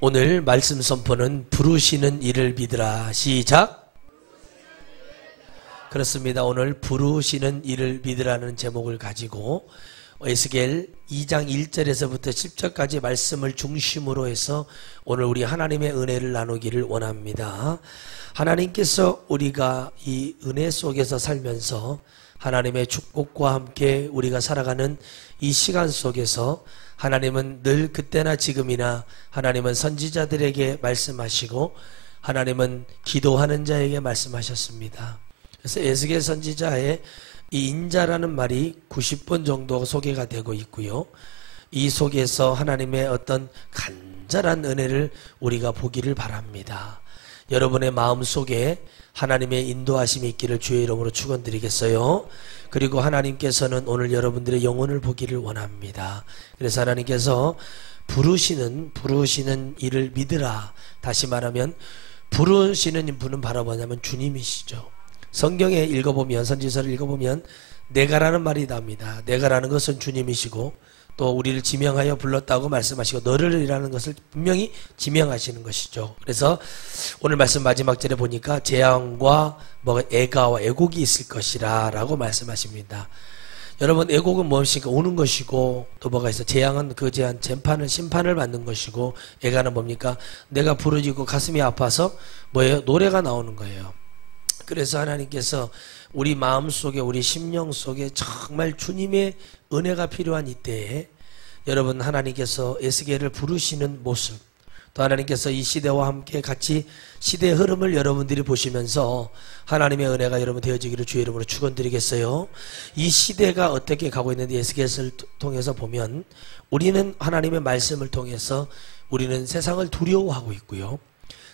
오늘 말씀 선포는 부르시는 이를 믿으라. 시작. 그렇습니다. 오늘 부르시는 이를 믿으라는 제목을 가지고 에스겔 2장 1절에서부터 10절까지 말씀을 중심으로 해서 오늘 우리 하나님의 은혜를 나누기를 원합니다. 하나님께서 우리가 이 은혜 속에서 살면서 하나님의 축복과 함께 우리가 살아가는 이 시간 속에서 하나님은 늘 그때나 지금이나 하나님은 선지자들에게 말씀하시고 하나님은 기도하는 자에게 말씀하셨습니다. 그래서 에스겔 선지자의 이 인자라는 말이 90번 정도 소개가 되고 있고요. 이 속에서 하나님의 어떤 간절한 은혜를 우리가 보기를 바랍니다. 여러분의 마음 속에 하나님의 인도하심이 있기를 주의 이름으로 축원드리겠어요. 그리고 하나님께서는 오늘 여러분들의 영혼을 보기를 원합니다. 그래서 하나님께서 부르시는 이를 믿으라. 다시 말하면 부르시는 분은 바로 뭐냐면 주님이시죠. 성경에 읽어보면, 선지서를 읽어보면 내가라는 말이 나옵니다. 내가라는 것은 주님이시고 또 우리를 지명하여 불렀다고 말씀하시고 너를이라는 것을 분명히 지명하시는 것이죠. 그래서 오늘 말씀 마지막 절에 보니까 재앙과 애가와 애곡이 있을 것이라 라고 말씀하십니다. 여러분, 애곡은 무엇입니까? 우는 것이고 또 뭐가 있어? 재앙은 그 재앙 재판은 심판을 받는 것이고, 애가는 뭡니까? 내가 부르짖고 가슴이 아파서 뭐예요? 노래가 나오는 거예요. 그래서 하나님께서 우리 마음속에, 우리 심령 속에 정말 주님의 은혜가 필요한 이때에 여러분, 하나님께서 에스겔을 부르시는 모습, 또 하나님께서 이 시대와 함께 같이 시대의 흐름을 여러분들이 보시면서 하나님의 은혜가 여러분 되어지기를 주의 이름으로 축원드리겠어요. 이 시대가 어떻게 가고 있는지 에스겔을 통해서 보면 우리는 하나님의 말씀을 통해서 우리는 세상을 두려워하고 있고요.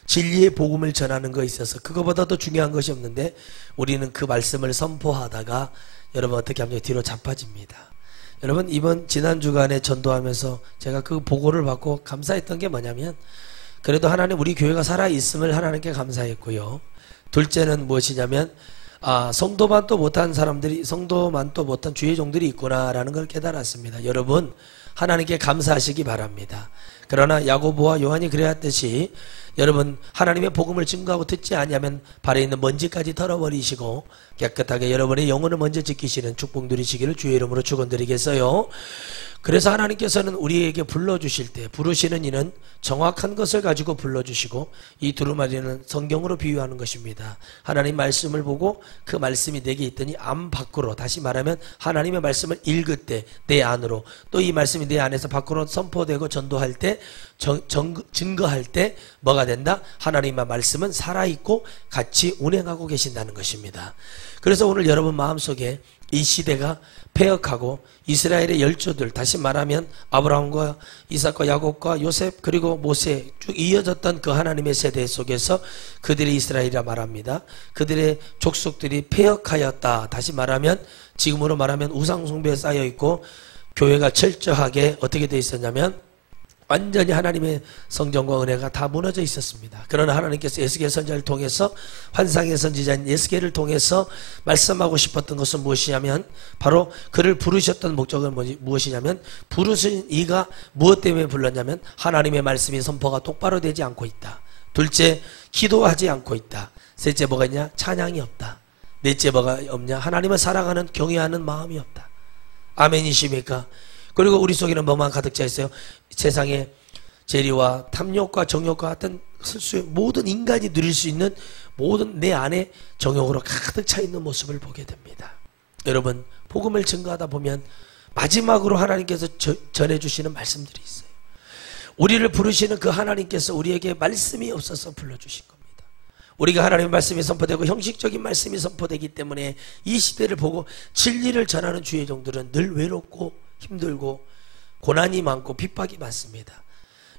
진리의 복음을 전하는 것에 있어서 그거보다 더 중요한 것이 없는데 우리는 그 말씀을 선포하다가 여러분 어떻게 하면 뒤로 자빠집니다. 여러분, 이번 지난 주간에 전도하면서 제가 그 보고를 받고 감사했던 게 뭐냐면, 그래도 하나님 우리 교회가 살아있음을 하나님께 감사했고요. 둘째는 무엇이냐면 성도만 또 못한 사람들이, 성도만 또 못한 주의 종들이 있구나라는 걸 깨달았습니다. 여러분, 하나님께 감사하시기 바랍니다. 그러나 야고보와 요한이 그래야 했듯이 여러분, 하나님의 복음을 증거하고 듣지 아니하면 발에 있는 먼지까지 털어버리시고 깨끗하게 여러분의 영혼을 먼저 지키시는 축복 누리시기를 주의 이름으로 축원드리겠어요. 그래서 하나님께서는 우리에게 불러주실 때, 부르시는 이는 정확한 것을 가지고 불러주시고, 이 두루마리는 성경으로 비유하는 것입니다. 하나님 말씀을 보고 그 말씀이 내게 있더니 안 밖으로, 다시 말하면 하나님의 말씀을 읽을 때 내 안으로, 또 이 말씀이 내 안에서 밖으로 선포되고 전도할 때, 증거할 때 뭐가 된다? 하나님의 말씀은 살아있고 같이 운행하고 계신다는 것입니다. 그래서 오늘 여러분 마음속에 이 시대가 폐역하고 이스라엘의 열조들, 다시 말하면 아브라함과 이삭과 야곱과 요셉 그리고 모세 쭉 이어졌던 그 하나님의 세대 속에서 그들이 이스라엘이라 말합니다. 그들의 족속들이 폐역하였다. 다시 말하면 지금으로 말하면 우상숭배에 쌓여있고 교회가 철저하게 어떻게 되어 있었냐면 완전히 하나님의 성정과 은혜가 다 무너져 있었습니다. 그러나 하나님께서 에스겔 선지자를 통해서, 환상의 선지자인 에스겔을 통해서 말씀하고 싶었던 것은 무엇이냐면, 바로 그를 부르셨던 목적은 무엇이냐면, 부르신 이가 무엇 때문에 불렀냐면 하나님의 말씀이 선포가 똑바로 되지 않고 있다. 둘째, 기도하지 않고 있다. 셋째, 뭐가 있냐? 찬양이 없다. 넷째, 뭐가 없냐? 하나님을 사랑하는 경외하는 마음이 없다. 아멘이십니까? 그리고 우리 속에는 뭐만 가득 차 있어요? 세상의 재리와 탐욕과 정욕과 같은 모든 인간이 누릴 수 있는 모든 내 안에 정욕으로 가득 차 있는 모습을 보게 됩니다. 여러분, 복음을 증거하다 보면 마지막으로 하나님께서 전해주시는 말씀들이 있어요. 우리를 부르시는 그 하나님께서 우리에게 말씀이 없어서 불러주신 겁니다. 우리가 하나님의 말씀이 선포되고 형식적인 말씀이 선포되기 때문에 이 시대를 보고 진리를 전하는 주의 종들은 늘 외롭고 힘들고 고난이 많고 핍박이 많습니다.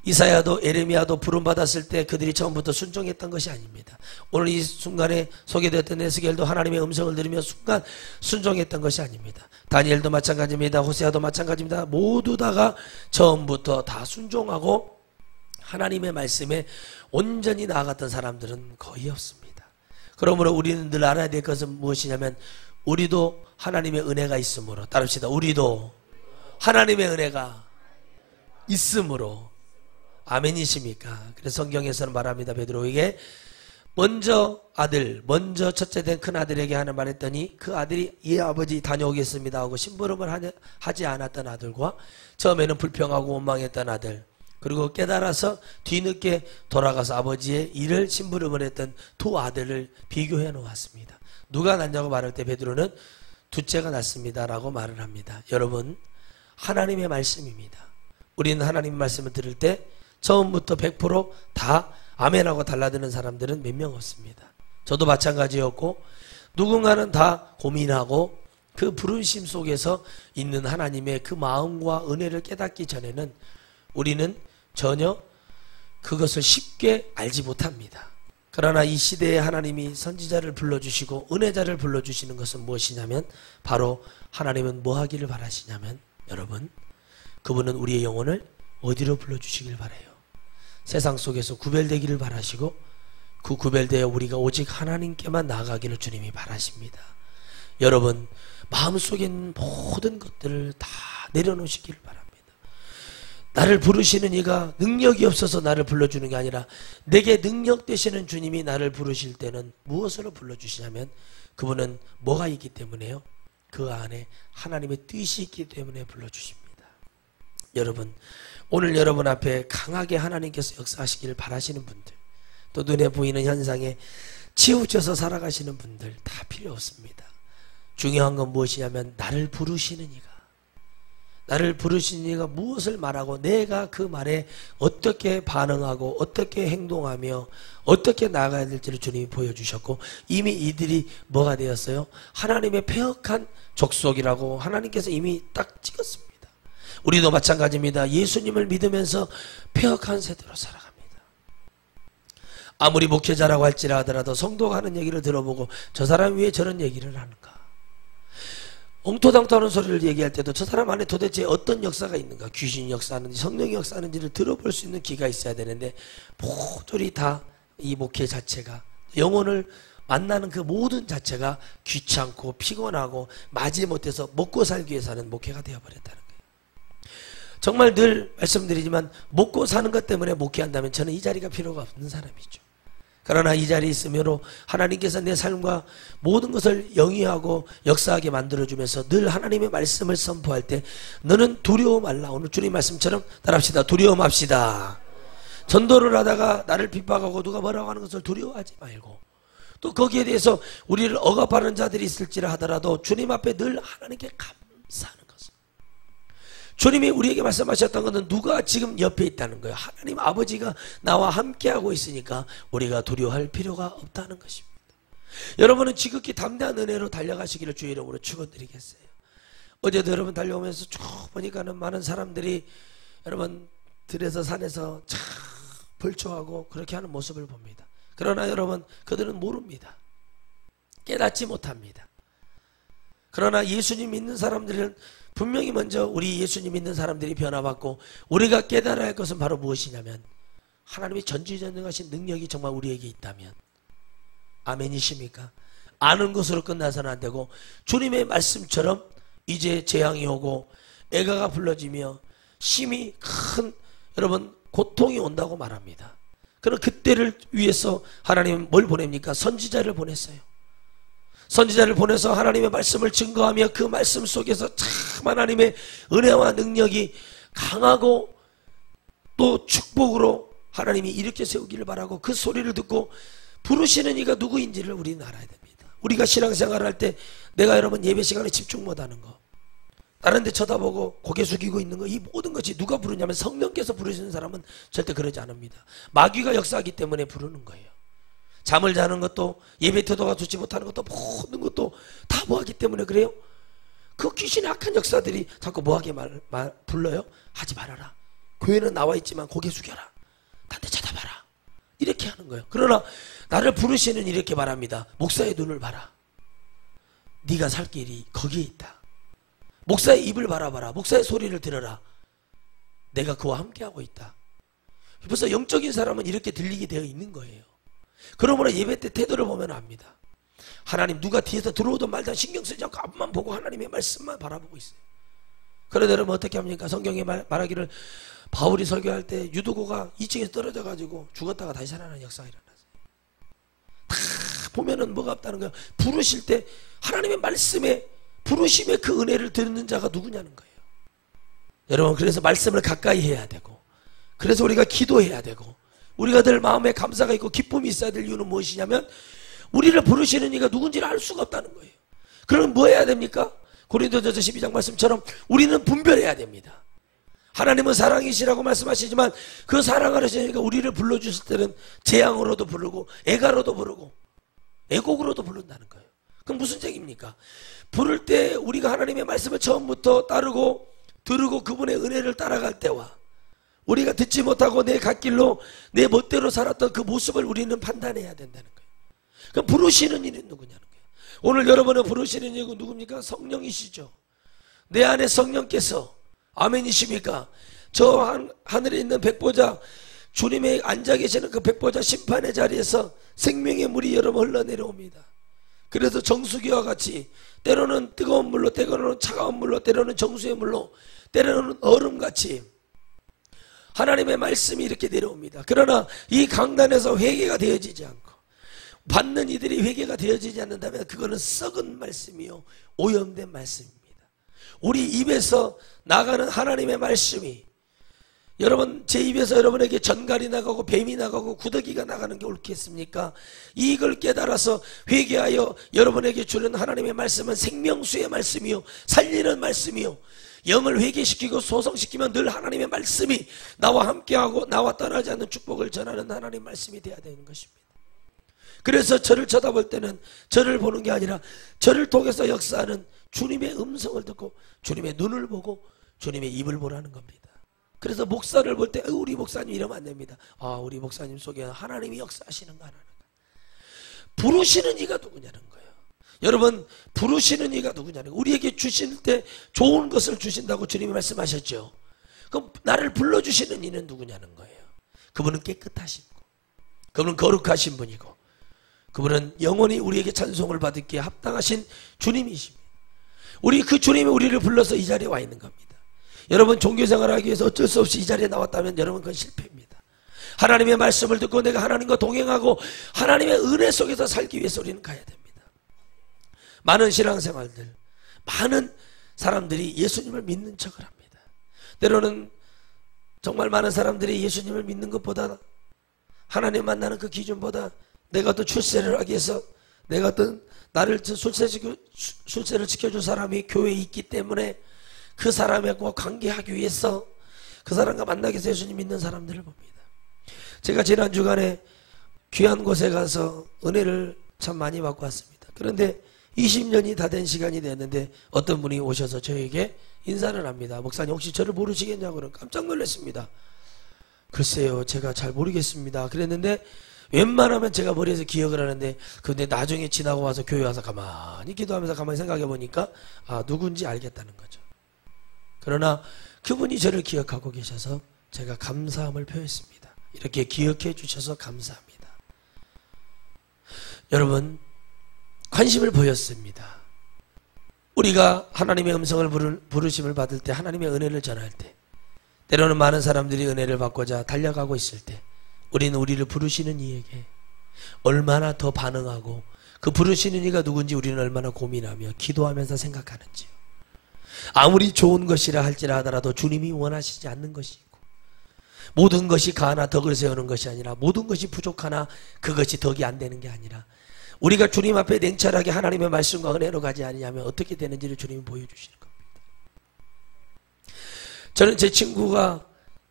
이사야도 에레미야도 부름받았을 때 그들이 처음부터 순종했던 것이 아닙니다. 오늘 이 순간에 소개되었던 에스겔도 하나님의 음성을 들으며 순간 순종했던 것이 아닙니다. 다니엘도 마찬가지입니다. 호세아도 마찬가지입니다. 모두 다가 처음부터 다 순종하고 하나님의 말씀에 온전히 나아갔던 사람들은 거의 없습니다. 그러므로 우리는 늘 알아야 될 것은 무엇이냐면 우리도 하나님의 은혜가 있으므로, 따릅시다. 우리도 하나님의 은혜가 있으므로 아멘이십니까? 그래서 성경에서는 말합니다. 베드로에게 먼저 첫째 된 큰 아들에게 하는 말했더니 그 아들이 예 아버지 다녀오겠습니다 하고 심부름을 하지 않았던 아들과 처음에는 불평하고 원망했던 아들, 그리고 깨달아서 뒤늦게 돌아가서 아버지의 일을 심부름을 했던 두 아들을 비교해 놓았습니다. 누가 낫냐고 말할 때 베드로는 둘째가 낫습니다 라고 말을 합니다. 여러분, 하나님의 말씀입니다. 우리는 하나님 말씀을 들을 때 처음부터 100% 아멘하고 달라드는 사람들은 몇 명 없습니다. 저도 마찬가지였고, 누군가는 다 고민하고 그 부르심 속에서 있는 하나님의 그 마음과 은혜를 깨닫기 전에는 우리는 전혀 그것을 쉽게 알지 못합니다. 그러나 이 시대에 하나님이 선지자를 불러주시고 은혜자를 불러주시는 것은 무엇이냐면, 바로 하나님은 뭐 하기를 바라시냐면, 여러분, 그분은 우리의 영혼을 어디로 불러주시길 바라요? 세상 속에서 구별되기를 바라시고, 그 구별되어 우리가 오직 하나님께만 나아가기를 주님이 바라십니다. 여러분, 마음속에 있는 모든 것들을 다 내려놓으시기를 바랍니다. 나를 부르시는 이가 능력이 없어서 나를 불러주는 게 아니라 내게 능력 되시는 주님이 나를 부르실 때는 무엇으로 불러주시냐면, 그분은 뭐가 있기 때문에요? 그 안에 하나님의 뜻이 있기 때문에 불러주십니다. 여러분, 오늘 여러분 앞에 강하게 하나님께서 역사하시기를 바라시는 분들, 또 눈에 보이는 현상에 치우쳐서 살아가시는 분들 다 필요 없습니다. 중요한 건 무엇이냐면, 나를 부르시는 이가 무엇을 말하고 내가 그 말에 어떻게 반응하고 어떻게 행동하며 어떻게 나아가야 될지를 주님이 보여주셨고, 이미 이들이 뭐가 되었어요? 하나님의 폐역한 족속이라고 하나님께서 이미 딱 찍었습니다. 우리도 마찬가지입니다. 예수님을 믿으면서 폐역한 세대로 살아갑니다. 아무리 목회자라고 할지라 하더라도 성도가 하는 얘기를 들어보고 저 사람이 왜 저런 얘기를 하는가, 엉토당토하는 소리를 얘기할 때도 저 사람 안에 도대체 어떤 역사가 있는가, 귀신이 역사하는지 성령이 역사하는지를 들어볼 수 있는 귀가 있어야 되는데, 모조리 다 이 목회 자체가, 영혼을 만나는 그 모든 자체가 귀찮고 피곤하고 마지못해서 먹고 살기 위해서 하는 목회가 되어버렸다는 거예요. 정말 늘 말씀드리지만, 먹고 사는 것 때문에 목회한다면 저는 이 자리가 필요가 없는 사람이죠. 그러나 이 자리에 있으므로 하나님께서 내 삶과 모든 것을 영위하고 역사하게 만들어주면서 늘 하나님의 말씀을 선포할 때, 너는 두려워 말라. 오늘 주님 말씀처럼 따라합시다. 두려워 맙시다. 전도를 하다가 나를 핍박하고 누가 뭐라고 하는 것을 두려워하지 말고, 또 거기에 대해서 우리를 억압하는 자들이 있을지라 하더라도 주님 앞에 늘 하나님께 감사하는 것을, 주님이 우리에게 말씀하셨던 것은 누가 지금 옆에 있다는 거예요. 하나님 아버지가 나와 함께하고 있으니까 우리가 두려워할 필요가 없다는 것입니다. 여러분은 지극히 담대한 은혜로 달려가시기를 주의 이름으로 축원드리겠어요. 어제도 여러분 달려오면서 쭉 보니까는 많은 사람들이 여러분 들에서 산에서 참 벌초하고 그렇게 하는 모습을 봅니다. 그러나 여러분, 그들은 모릅니다. 깨닫지 못합니다. 그러나 예수님 믿는 사람들은 분명히 먼저 우리 예수님 믿는 사람들이 변화받고, 우리가 깨달아야 할 것은 바로 무엇이냐면, 하나님의 전지전능하신 능력이 정말 우리에게 있다면, 아멘이십니까? 아는 것으로 끝나서는 안 되고, 주님의 말씀처럼 이제 재앙이 오고 애가가 불러지며 심히 큰 여러분 고통이 온다고 말합니다. 그럼 그때를 위해서 하나님은 뭘 보냅니까? 선지자를 보냈어요. 선지자를 보내서 하나님의 말씀을 증거하며 그 말씀 속에서 참 하나님의 은혜와 능력이 강하고 또 축복으로 하나님이 일으켜 세우기를 바라고, 그 소리를 듣고 부르시는 이가 누구인지를 우리는 알아야 됩니다. 우리가 신앙생활을 할 때 내가 여러분 예배 시간에 집중 못하는 거, 다른 데 쳐다보고 고개 숙이고 있는 거, 이 모든 것이 누가 부르냐면 성령께서 부르시는 사람은 절대 그러지 않습니다. 마귀가 역사하기 때문에 부르는 거예요. 잠을 자는 것도, 예배 태도가 좋지 못하는 것도, 모든 것도 다 뭐하기 때문에 그래요? 그 귀신의 악한 역사들이 자꾸 뭐하게 불러요? 하지 말아라. 교회는 나와 있지만 고개 숙여라. 딴 데 쳐다봐라. 이렇게 하는 거예요. 그러나 나를 부르시는 이렇게 말합니다. 목사의 눈을 봐라. 네가 살 길이 거기에 있다. 목사의 입을 바라봐라. 목사의 소리를 들어라. 내가 그와 함께하고 있다. 벌써 영적인 사람은 이렇게 들리게 되어 있는 거예요. 그러므로 예배 때 태도를 보면 압니다. 하나님 누가 뒤에서 들어오든 말든 신경 쓰지 않고 앞만 보고 하나님의 말씀만 바라보고 있어요. 그런데 여러분 어떻게 합니까? 성경에 말하기를 바울이 설교할 때 유도고가 2층에서 떨어져 가지고 죽었다가 다시 살아나는 역사가 일어났어요. 다 보면은 뭐가 없다는 거예요. 부르실 때 하나님의 말씀에 부르심의 그 은혜를 듣는 자가 누구냐는 거예요. 여러분, 그래서 말씀을 가까이 해야 되고, 그래서 우리가 기도해야 되고, 우리가 늘 마음에 감사가 있고 기쁨이 있어야 될 이유는 무엇이냐면 우리를 부르시는 이가 누군지를 알 수가 없다는 거예요. 그럼 뭐 해야 됩니까? 고린도전서 12장 말씀처럼 우리는 분별해야 됩니다. 하나님은 사랑이시라고 말씀하시지만 그 사랑을 하시니까 우리를 불러주실 때는 재앙으로도 부르고 애가로도 부르고 애곡으로도 부른다는 거예요. 그럼 무슨 얘기입니까? 부를 때 우리가 하나님의 말씀을 처음부터 따르고 들으고 그분의 은혜를 따라갈 때와 우리가 듣지 못하고 내 갓길로 내 멋대로 살았던 그 모습을 우리는 판단해야 된다는 거예요. 그럼 부르시는 이는 누구냐는 거예요. 오늘 여러분을 부르시는 이는 누굽니까? 성령이시죠. 내 안에 성령께서, 아멘이십니까? 저 하늘에 있는 백보자, 주님의 앉아 계시는 그 백보자 심판의 자리에서 생명의 물이 여러분 흘러내려옵니다. 그래서 정수기와 같이 때로는 뜨거운 물로, 때로는 차가운 물로, 때로는 정수의 물로, 때로는 얼음같이 하나님의 말씀이 이렇게 내려옵니다. 그러나 이 강단에서 회개가 되어지지 않고 받는 이들이 회개가 되어지지 않는다면 그거는 썩은 말씀이요 오염된 말씀입니다. 우리 입에서 나가는 하나님의 말씀이, 여러분 제 입에서 여러분에게 전갈이 나가고 뱀이 나가고 구더기가 나가는 게 옳겠습니까? 이걸 깨달아서 회개하여 여러분에게 주는 하나님의 말씀은 생명수의 말씀이요 살리는 말씀이요 영을 회개시키고 소성시키면 늘 하나님의 말씀이 나와 함께하고 나와 떠나지 않는 축복을 전하는 하나님의 말씀이 되어야 되는 것입니다. 그래서 저를 쳐다볼 때는 저를 보는 게 아니라 저를 통해서 역사하는 주님의 음성을 듣고 주님의 눈을 보고 주님의 입을 보라는 겁니다. 그래서 목사를 볼 때 우리 목사님 이러면 안 됩니다. 아, 우리 목사님 속에 하나님이 역사하시는가 하나는. 부르시는 이가 누구냐는 거예요. 여러분, 부르시는 이가 누구냐는 거예요. 우리에게 주실 때 좋은 것을 주신다고 주님이 말씀하셨죠. 그럼 나를 불러주시는 이는 누구냐는 거예요. 그분은 깨끗하신 분, 그분은 거룩하신 분이고 그분은 영원히 우리에게 찬송을 받기에 합당하신 주님이십니다. 우리 그 주님이 우리를 불러서 이 자리에 와 있는 겁니다. 여러분, 종교생활을 하기 위해서 어쩔 수 없이 이 자리에 나왔다면 여러분 그건 실패입니다. 하나님의 말씀을 듣고 내가 하나님과 동행하고 하나님의 은혜 속에서 살기 위해서 우리는 가야 됩니다. 많은 신앙생활들, 많은 사람들이 예수님을 믿는 척을 합니다. 때로는 정말 많은 사람들이 예수님을 믿는 것보다, 하나님 만나는 그 기준보다 내가 또 출세를 하기 위해서, 내가 어떤 나를 출세를 지켜줄 사람이 교회에 있기 때문에 그 사람하고 관계하기 위해서 그 사람과 만나기 위해서 예수님 믿는 사람들을 봅니다. 제가 지난 주간에 귀한 곳에 가서 은혜를 참 많이 받고 왔습니다. 그런데 20년이 다 된 시간이 됐는데 어떤 분이 오셔서 저에게 인사를 합니다. 목사님 혹시 저를 모르시겠냐고. 깜짝 놀랐습니다. 글쎄요, 제가 잘 모르겠습니다. 그랬는데 웬만하면 제가 머리에서 기억을 하는데, 근데 나중에 지나고 와서 교회 와서 가만히 기도하면서 가만히 생각해 보니까 누군지 알겠다는 거죠. 그러나 그분이 저를 기억하고 계셔서 제가 감사함을 표했습니다. 이렇게 기억해 주셔서 감사합니다. 여러분, 관심을 보였습니다. 우리가 하나님의 음성을 부르심을 받을 때, 하나님의 은혜를 전할 때, 때로는 많은 사람들이 은혜를 받고자 달려가고 있을 때 우리는 우리를 부르시는 이에게 얼마나 더 반응하고 그 부르시는 이가 누군지 우리는 얼마나 고민하며 기도하면서 생각하는지요. 아무리 좋은 것이라 할지라 하더라도 주님이 원하시지 않는 것이 있고, 모든 것이 가하나 덕을 세우는 것이 아니라 모든 것이 부족하나 그것이 덕이 안 되는 게 아니라 우리가 주님 앞에 냉철하게 하나님의 말씀과 은혜로 가지 않으면 어떻게 되는지를 주님이 보여주시는 겁니다. 저는 제 친구가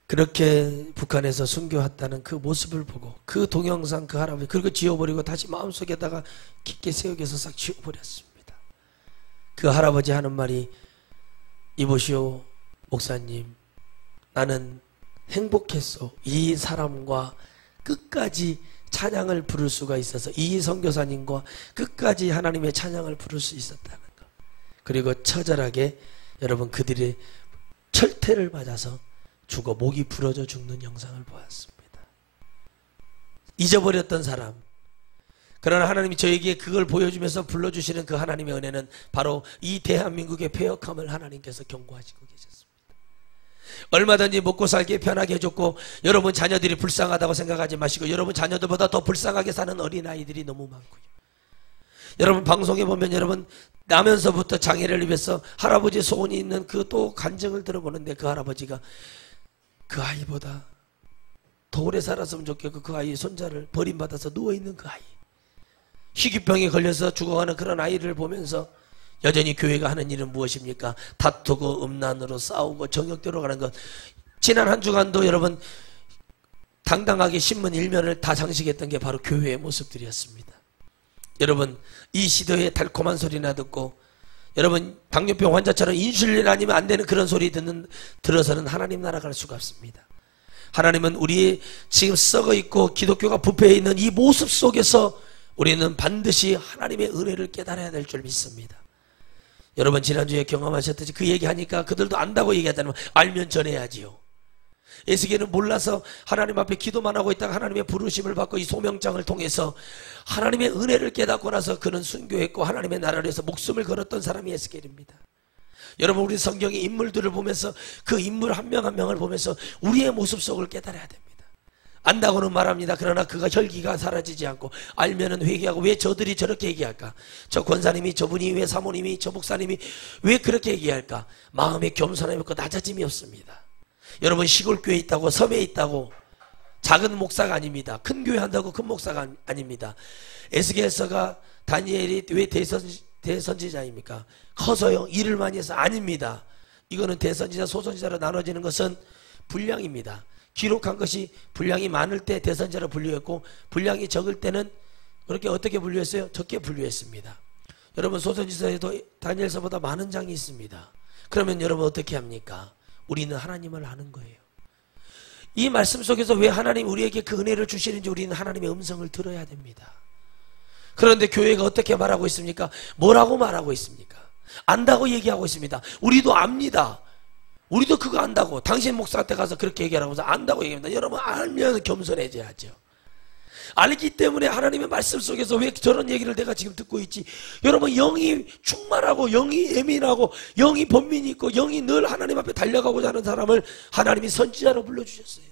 그렇게 북한에서 순교했다는 그 모습을 보고 그 동영상, 그 할아버지, 그리고 지워버리고 다시 마음속에다가 깊게 새우겨서 싹 지워버렸습니다. 그 할아버지 하는 말이, 이보시오 목사님, 나는 행복했어. 이 사람과 끝까지 찬양을 부를 수가 있어서, 이 선교사님과 끝까지 하나님의 찬양을 부를 수 있었다는 것. 그리고 처절하게 여러분 그들의 철퇴를 맞아서 죽어 목이 부러져 죽는 영상을 보았습니다. 잊어버렸던 사람, 그러나 하나님이 저에게 그걸 보여주면서 불러주시는 그 하나님의 은혜는 바로 이 대한민국의 폐역함을 하나님께서 경고하시고 계셨습니다. 얼마든지 먹고 살기 편하게 해줬고, 여러분 자녀들이 불쌍하다고 생각하지 마시고, 여러분 자녀들보다 더 불쌍하게 사는 어린아이들이 너무 많고요. 여러분 방송에 보면 여러분 나면서부터 장애를 입혀서 할아버지 소원이 있는 그 또 간증을 들어보는데, 그 할아버지가 그 아이보다 더 오래 살았으면 좋겠고, 그 아이의 손자를 버림받아서 누워있는 그 아이, 희귀병에 걸려서 죽어가는 그런 아이를 보면서 여전히 교회가 하는 일은 무엇입니까? 다투고 음란으로 싸우고 정욕대로 가는 것. 지난 한 주간도 여러분 당당하게 신문 일면을 다 장식했던 게 바로 교회의 모습들이었습니다. 여러분 이 시대의 달콤한 소리나 듣고, 여러분 당뇨병 환자처럼 인슐린 아니면 안 되는 그런 소리 들어서는 하나님 나라 갈 수가 없습니다. 하나님은 우리 지금 썩어 있고 기독교가 부패해 있는 이 모습 속에서 우리는 반드시 하나님의 은혜를 깨달아야 될 줄 믿습니다. 여러분 지난주에 경험하셨듯이 그 얘기하니까 그들도 안다고 얘기하잖아요. 알면 전해야지요. 에스겔은 몰라서 하나님 앞에 기도만 하고 있다가 하나님의 부르심을 받고 이 소명장을 통해서 하나님의 은혜를 깨닫고 나서 그는 순교했고 하나님의 나라를 위해서 목숨을 걸었던 사람이 에스겔입니다. 여러분 우리 성경의 인물들을 보면서 그 인물 한 명 한 명을 보면서 우리의 모습 속을 깨달아야 됩니다. 안다고는 말합니다. 그러나 그가 혈기가 사라지지 않고, 알면은 회개하고, 왜 저들이 저렇게 얘기할까? 저 권사님이, 저분이, 왜 사모님이, 저 목사님이 왜 그렇게 얘기할까? 마음에 겸손함이 없고 낮아짐이 없습니다. 여러분 시골 교회 있다고, 섬에 있다고 작은 목사가 아닙니다. 큰 교회 한다고 큰 목사가 아닙니다. 에스겔서가 다니엘이 왜 대선지자입니까? 커서요 일을 많이 해서 아닙니다. 이거는 대선지자 소선지자로 나눠지는 것은 분량입니다. 기록한 것이 분량이 많을 때 대선지자로 분류했고, 분량이 적을 때는 그렇게 어떻게 분류했어요? 적게 분류했습니다. 여러분 소선지자에도 다니엘서보다 많은 장이 있습니다. 그러면 여러분 어떻게 합니까? 우리는 하나님을 아는 거예요. 이 말씀 속에서 왜 하나님 우리에게 그 은혜를 주시는지 우리는 하나님의 음성을 들어야 됩니다. 그런데 교회가 어떻게 말하고 있습니까? 뭐라고 말하고 있습니까? 안다고 얘기하고 있습니다. 우리도 압니다. 우리도 그거 안다고. 당신 목사한테 가서 그렇게 얘기하라고 해서 안다고 얘기합니다. 여러분 알면 겸손해져야죠. 알기 때문에 하나님의 말씀 속에서 왜 저런 얘기를 내가 지금 듣고 있지? 여러분 영이 충만하고 영이 예민하고 영이 번민이 있고 영이 늘 하나님 앞에 달려가고자 하는 사람을 하나님이 선지자로 불러주셨어요.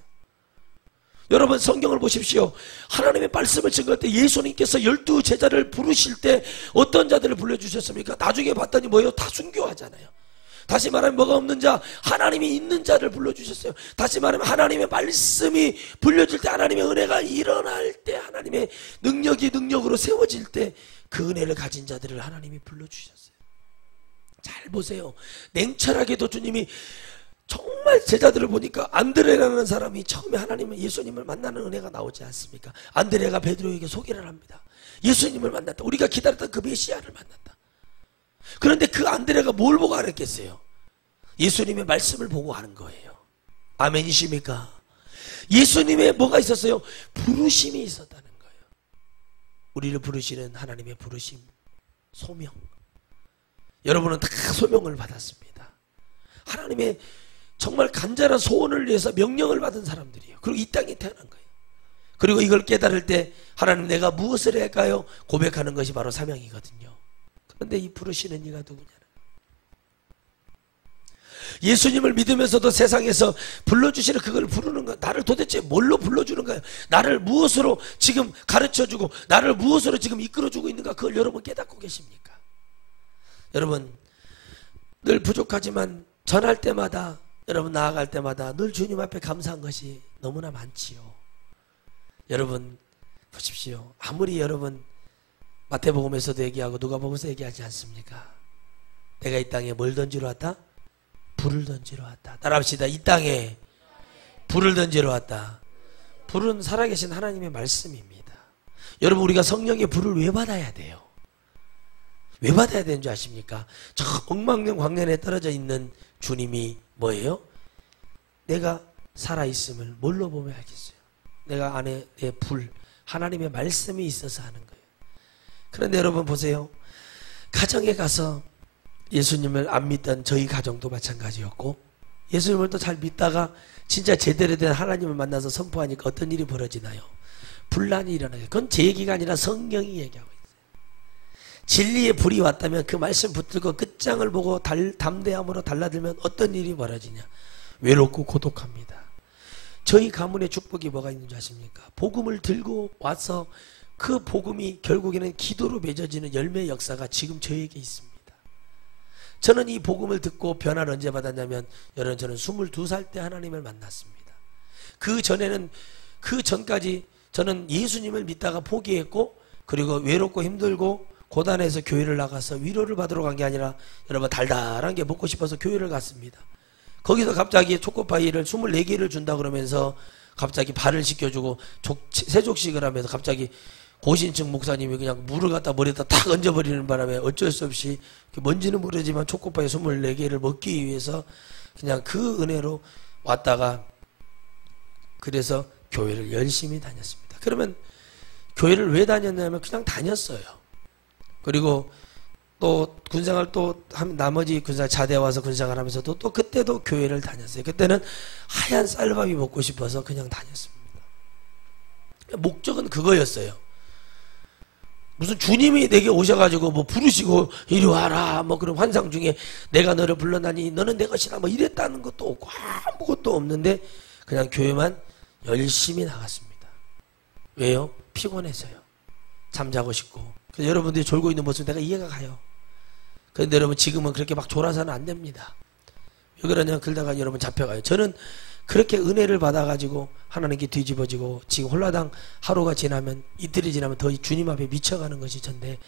여러분 성경을 보십시오. 하나님의 말씀을 증거할 때 예수님께서 12 제자를 부르실 때 어떤 자들을 불러주셨습니까? 나중에 봤더니 뭐예요? 다 순교하잖아요. 다시 말하면 뭐가 없는 자, 하나님이 있는 자를 불러주셨어요. 다시 말하면 하나님의 말씀이 불려질 때, 하나님의 은혜가 일어날 때, 하나님의 능력이 능력으로 세워질 때 그 은혜를 가진 자들을 하나님이 불러주셨어요. 잘 보세요. 냉철하게도 주님이 정말 제자들을 보니까 안드레라는 사람이 처음에 하나님을 예수님을 만나는 은혜가 나오지 않습니까? 안드레가 베드로에게 소개를 합니다. 예수님을 만났다. 우리가 기다렸던 그 메시아를 만났다. 그런데 그 안드레가 뭘 보고 알았겠어요? 예수님의 말씀을 보고 하는 거예요. 아멘이십니까? 예수님의 뭐가 있었어요? 부르심이 있었다는 거예요. 우리를 부르시는 하나님의 부르심, 소명. 여러분은 다 소명을 받았습니다. 하나님의 정말 간절한 소원을 위해서 명령을 받은 사람들이에요. 그리고 이 땅에 태어난 거예요. 그리고 이걸 깨달을 때 하나님 내가 무엇을 해야 할까요? 고백하는 것이 바로 사명이거든요. 그런데 이 부르시는 이가 누구냐? 예수님을 믿으면서도 세상에서 불러주시는 그걸 부르는 거, 나를 도대체 뭘로 불러주는 거예요? 나를 무엇으로 지금 가르쳐주고 나를 무엇으로 지금 이끌어주고 있는가? 그걸 여러분 깨닫고 계십니까? 여러분 늘 부족하지만 전할 때마다, 여러분 나아갈 때마다 늘 주님 앞에 감사한 것이 너무나 많지요. 여러분 보십시오. 아무리 여러분 마태복음에서도 얘기하고 누가복음에서 얘기하지 않습니까? 내가 이 땅에 뭘 던지러 왔다? 불을 던지러 왔다. 따라합시다. 이 땅에 불을 던지러 왔다. 불은 살아계신 하나님의 말씀입니다. 여러분 우리가 성령의 불을 왜 받아야 돼요? 왜 받아야 되는 줄 아십니까? 저 엉망령 광년에 떨어져 있는 주님이 뭐예요? 내가 살아있음을 뭘로 보면 알겠어요? 내가 안에 내 불, 하나님의 말씀이 있어서 하는 거예요. 그런데 여러분 보세요. 가정에 가서 예수님을 안 믿던 저희 가정도 마찬가지였고, 예수님을 또 잘 믿다가 진짜 제대로 된 하나님을 만나서 선포하니까 어떤 일이 벌어지나요? 분란이 일어나요. 그건 제 얘기가 아니라 성경이 얘기하고 있어요. 진리의 불이 왔다면 그 말씀 붙들고 끝장을 보고 담대함으로 달라들면 어떤 일이 벌어지냐? 외롭고 고독합니다. 저희 가문의 축복이 뭐가 있는지 아십니까? 복음을 들고 와서 그 복음이 결국에는 기도로 맺어지는 열매의 역사가 지금 저에게 있습니다. 저는 이 복음을 듣고 변화를 언제 받았냐면, 여러분, 저는 22살 때 하나님을 만났습니다. 그 전까지 저는 예수님을 믿다가 포기했고, 그리고 외롭고 힘들고 고단해서 교회를 나가서 위로를 받으러 간 게 아니라 여러분 달달한 게 먹고 싶어서 교회를 갔습니다. 거기서 갑자기 초코파이를 24개를 준다 그러면서 갑자기 발을 씻겨주고 세족식을 하면서 갑자기 고신층 목사님이 그냥 물을 갖다 머리에다 탁 얹어버리는 바람에 어쩔 수 없이 뭔지는 모르지만 초코파이 24개를 먹기 위해서 그냥 그 은혜로 왔다가, 그래서 교회를 열심히 다녔습니다. 그러면 교회를 왜 다녔냐면 그냥 다녔어요. 그리고 또 군생활 또 나머지 군생활 자대 와서 군생활 하면서도 또 그때도 교회를 다녔어요. 그때는 하얀 쌀밥이 먹고 싶어서 그냥 다녔습니다. 목적은 그거였어요. 무슨 주님이 내게 오셔가지고 뭐 부르시고 이리 와라 뭐 그런 환상 중에 내가 너를 불러나니 너는 내 것이라 뭐 이랬다는 것도 없고 아무것도 없는데 그냥 교회만 열심히 나갔습니다. 왜요? 피곤해서요. 잠자고 싶고. 그래서 여러분들이 졸고 있는 모습 내가 이해가 가요. 그런데 여러분 지금은 그렇게 막 졸아서는 안 됩니다. 왜 그러냐면 그러다가 여러분 잡혀가요. 저는 그렇게 은혜를 받아가지고 하나님께 뒤집어지고 지금 홀라당 하루가 지나면, 이틀이 지나면 더 주님 앞에 미쳐가는 것이 전데,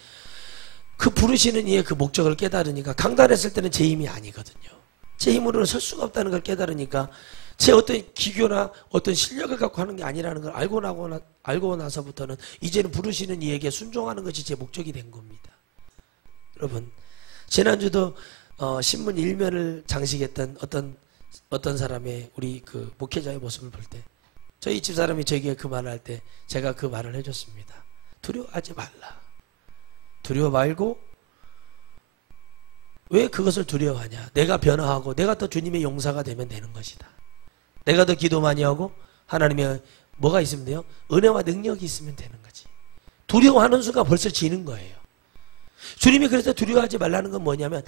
그 부르시는 이의 그 목적을 깨달으니까, 강단했을 때는 제 힘이 아니거든요. 제 힘으로는 설 수가 없다는 걸 깨달으니까 제 어떤 기교나 어떤 실력을 갖고 하는 게 아니라는 걸 알고 나서부터는 이제는 부르시는 이에게 순종하는 것이 제 목적이 된 겁니다. 여러분, 지난주도 신문 1면을 장식했던 어떤 사람의 우리 그 목회자의 모습을 볼 때, 저희 집사람이 저에게 그 말을 할 때 제가 그 말을 해줬습니다. 두려워하지 말라. 두려워 말고, 왜 그것을 두려워하냐? 내가 변화하고 내가 더 주님의 용사가 되면 되는 것이다. 내가 더 기도 많이 하고 하나님의 뭐가 있으면 돼요? 은혜와 능력이 있으면 되는 거지. 두려워하는 순간 벌써 지는 거예요. 주님이 그래서 두려워하지 말라는 건 뭐냐면,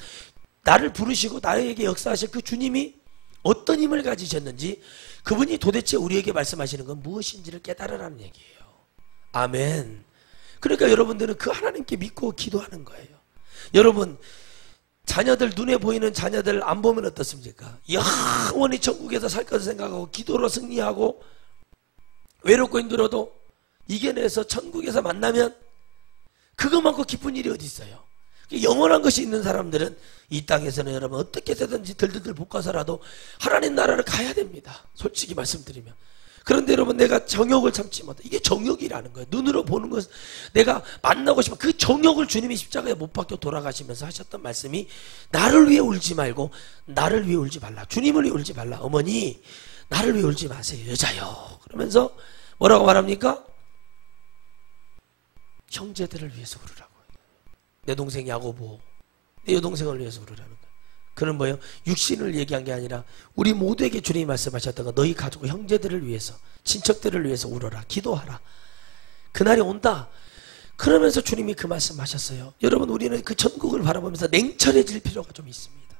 나를 부르시고 나에게 역사하실 그 주님이 어떤 힘을 가지셨는지, 그분이 도대체 우리에게 말씀하시는 건 무엇인지를 깨달으라는 얘기예요. 아멘. 그러니까 여러분들은 그 하나님께 믿고 기도하는 거예요. 여러분, 자녀들, 눈에 보이는 자녀들 안 보면 어떻습니까? 영원히 천국에서 살 것을 생각하고 기도로 승리하고 외롭고 힘들어도 이겨내서 천국에서 만나면 그것만큼 기쁜 일이 어디 있어요? 영원한 것이 있는 사람들은 이 땅에서는 여러분 어떻게 해서든지 들들들 볶아서라도 하나님 나라를 가야 됩니다. 솔직히 말씀드리면. 그런데 여러분, 내가 정욕을 참지 못해. 이게 정욕이라는 거예요. 눈으로 보는 것, 내가 만나고 싶은 그 정욕을 주님이 십자가에 못 박혀 돌아가시면서 하셨던 말씀이, 나를 위해 울지 말고 나를 위해 울지 말라. 주님을 위해 울지 말라. 어머니, 나를 위해 울지 마세요. 여자요. 그러면서 뭐라고 말합니까? 형제들을 위해서 울으라고. 내 동생 야고보, 내 여동생을 위해서 울으라는 거예요. 그는 뭐예요? 육신을 얘기한 게 아니라 우리 모두에게 주님이 말씀하셨던 거, 너희 가족, 형제들을 위해서, 친척들을 위해서 울어라, 기도하라. 그날이 온다. 그러면서 주님이 그 말씀하셨어요. 여러분, 우리는 그 천국을 바라보면서 냉철해질 필요가 좀 있습니다.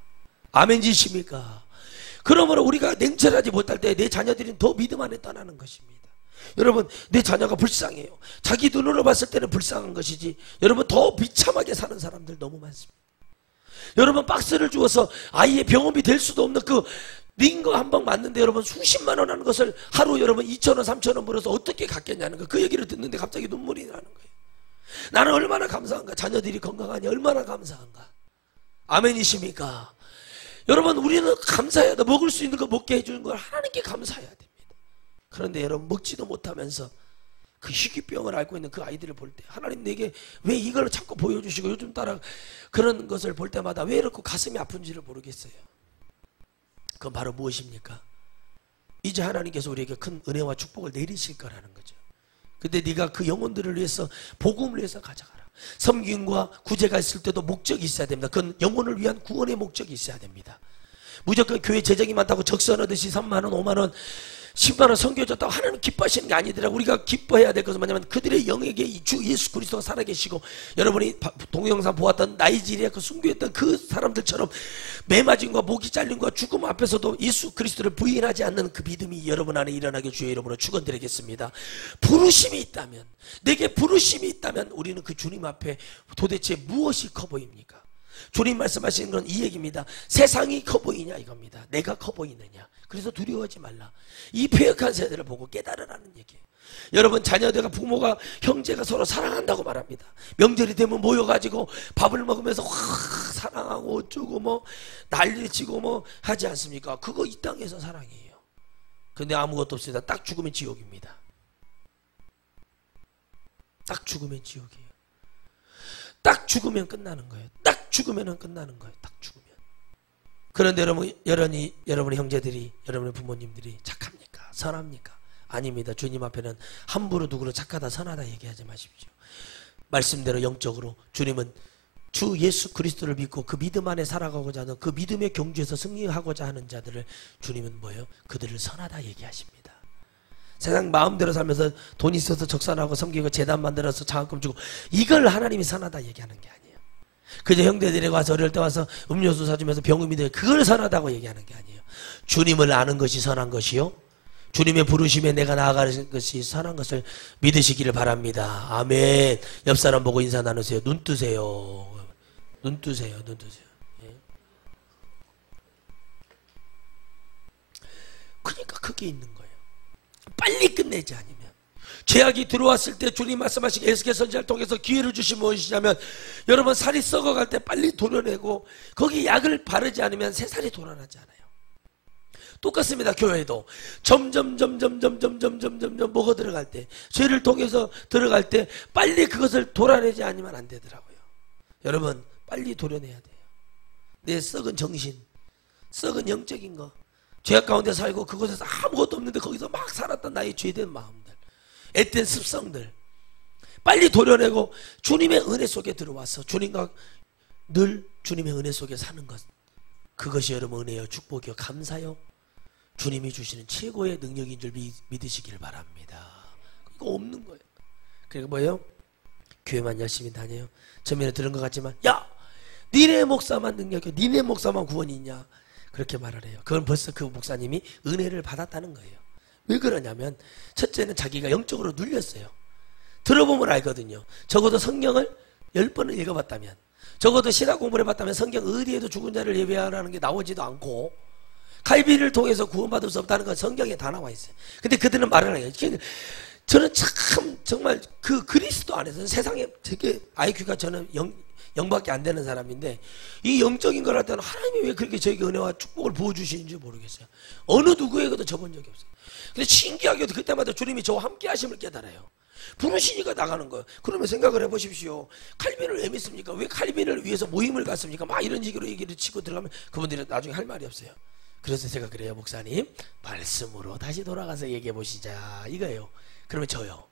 아멘지십니까? 그러므로 우리가 냉철하지 못할 때 내 자녀들은 더 믿음 안에 떠나는 것입니다. 여러분, 내 자녀가 불쌍해요. 자기 눈으로 봤을 때는 불쌍한 것이지, 여러분 더 비참하게 사는 사람들 너무 많습니다. 여러분, 박스를 주어서 아이의 병원비 될 수도 없는 그 링거 한 방 맞는데 여러분 수십만 원 하는 것을 하루 여러분 2,000원 3,000원 벌어서 어떻게 갖겠냐는 거. 그 얘기를 듣는데 갑자기 눈물이 나는 거예요. 나는 얼마나 감사한가. 자녀들이 건강하니 얼마나 감사한가. 아멘이십니까? 여러분, 우리는 감사해야 돼. 먹을 수 있는 거 먹게 해주는 걸 하나님께 감사해야 됩니다. 그런데 여러분, 먹지도 못하면서 그 희귀병을 앓고 있는 그 아이들을 볼 때, 하나님 내게 왜 이걸 자꾸 보여주시고 요즘 따라 그런 것을 볼 때마다 왜 이렇게 가슴이 아픈지를 모르겠어요. 그건 바로 무엇입니까? 이제 하나님께서 우리에게 큰 은혜와 축복을 내리실 거라는 거죠. 근데 네가 그 영혼들을 위해서, 복음을 위해서 가져가라. 섬김과 구제가 있을 때도 목적이 있어야 됩니다. 그건 영혼을 위한 구원의 목적이 있어야 됩니다. 무조건 교회 재정이 많다고 적선하듯이 3만 원, 5만 원, 10만 원 선교해줬다고 하나님 기뻐하시는 게 아니더라. 우리가 기뻐해야 될 것은 뭐냐면 그들의 영에게 주 예수 그리스도가 살아계시고, 여러분이 동영상 보았던 나이지리아 그 순교했던 그 사람들처럼 매맞음과 목이 잘림과 죽음 앞에서도 예수 그리스도를 부인하지 않는 그 믿음이 여러분 안에 일어나게 주의 이름으로 축원드리겠습니다. 부르심이 있다면, 내게 부르심이 있다면 우리는 그 주님 앞에 도대체 무엇이 커 보입니까? 주님 말씀하시는 건 이 얘기입니다. 세상이 커 보이냐 이겁니다. 내가 커 보이느냐. 그래서 두려워하지 말라. 이 패역한 세대를 보고 깨달으라는 얘기예요. 여러분, 자녀들과 부모가 형제가 서로 사랑한다고 말합니다. 명절이 되면 모여가지고 밥을 먹으면서 사랑하고 어쩌고 뭐 난리치고 뭐 하지 않습니까? 그거 이 땅에서 사랑이에요. 근데 아무것도 없습니다. 딱 죽으면 지옥입니다. 딱 죽으면 지옥이에요. 딱 죽으면 끝나는 거예요. 딱 죽으면 끝나는 거예요. 딱 죽으면. 그런데 여러분의 형제들이, 여러분의 부모님들이 착합니까? 선합니까? 아닙니다. 주님 앞에는 함부로 누구를 착하다 선하다 얘기하지 마십시오. 말씀대로 영적으로 주님은 주 예수 그리스도를 믿고 그 믿음 안에 살아가고자 하는, 그 믿음의 경주에서 승리하고자 하는 자들을 주님은 뭐예요? 그들을 선하다 얘기하십니다. 세상 마음대로 살면서 돈 있어서 적산하고 섬기고 재단 만들어서 장학금 주고, 이걸 하나님이 선하다 얘기하는 게 아니에요. 그저 형제들이 와서 어릴 때 와서 음료수 사주면서 병음이 돼 그걸 선하다고 얘기하는 게 아니에요. 주님을 아는 것이 선한 것이요, 주님의 부르심에 내가 나아가는 것이 선한 것을 믿으시기를 바랍니다. 아멘. 옆 사람 보고 인사 나누세요. 눈 뜨세요. 눈 뜨세요. 눈 뜨세요. 예. 그러니까 그게 있는 거예요. 빨리 끝내지 않으면. 죄악이 들어왔을 때 주님 말씀하신 에스겔 선지자를 통해서 기회를 주신 무엇이냐면, 여러분 살이 썩어갈 때 빨리 도려내고 거기 약을 바르지 않으면 새 살이 돌아나지 않아요. 똑같습니다. 교회도 점점 먹어 들어갈 때, 죄를 통해서 들어갈 때 빨리 그것을 돌아내지 않으면 안 되더라고요. 여러분 빨리 도려내야 돼요. 내 썩은 정신, 썩은 영적인 거, 죄악 가운데 살고 그곳에서 아무것도 없는데 거기서 막 살았던 나의 죄된 마음들, 앳된 습성들 빨리 도려내고 주님의 은혜 속에 들어와서 주님과 늘 주님의 은혜 속에 사는 것, 그것이 여러분 은혜요, 축복이요, 감사요, 주님이 주시는 최고의 능력인 줄 믿으시기를 바랍니다. 이거 없는 거예요. 그리고 뭐예요? 교회만 열심히 다녀요. 전면에 들은 것 같지만, 야, 니네 목사만 능력이요, 니네 목사만 구원이 있냐, 그렇게 말을 해요. 그건 벌써 그 목사님이 은혜를 받았다는 거예요. 왜 그러냐면, 첫째는 자기가 영적으로 눌렸어요. 들어보면 알거든요. 적어도 성경을 10번을 읽어봤다면, 적어도 신학 공부를 해봤다면 성경 어디에도 죽은 자를 예배하라는 게 나오지도 않고, 갈비를 통해서 구원받을 수 없다는 건 성경에 다 나와 있어요. 근데 그들은 말을 안 해요. 저는 참 정말 그 그리스도 안에서는 세상에 되게 IQ가 저는 0밖에 안 되는 사람인데, 이 영적인 걸 할 때는 하나님이 왜 그렇게 저에게 은혜와 축복을 부어주시는지 모르겠어요. 어느 누구에게도 접은 적이 없어요. 근데 신기하게도 그때마다 주님이 저와 함께 하심을 깨달아요. 부르시니까 나가는 거예요. 그러면 생각을 해보십시오. 칼빈을 왜 믿습니까? 왜 칼빈을 위해서 모임을 갔습니까? 막 이런 식으로 얘기를 치고 들어가면 그분들이 나중에 할 말이 없어요. 그래서 제가 그래요. 목사님, 말씀으로 다시 돌아가서 얘기해 보시자 이거예요. 그러면 저요,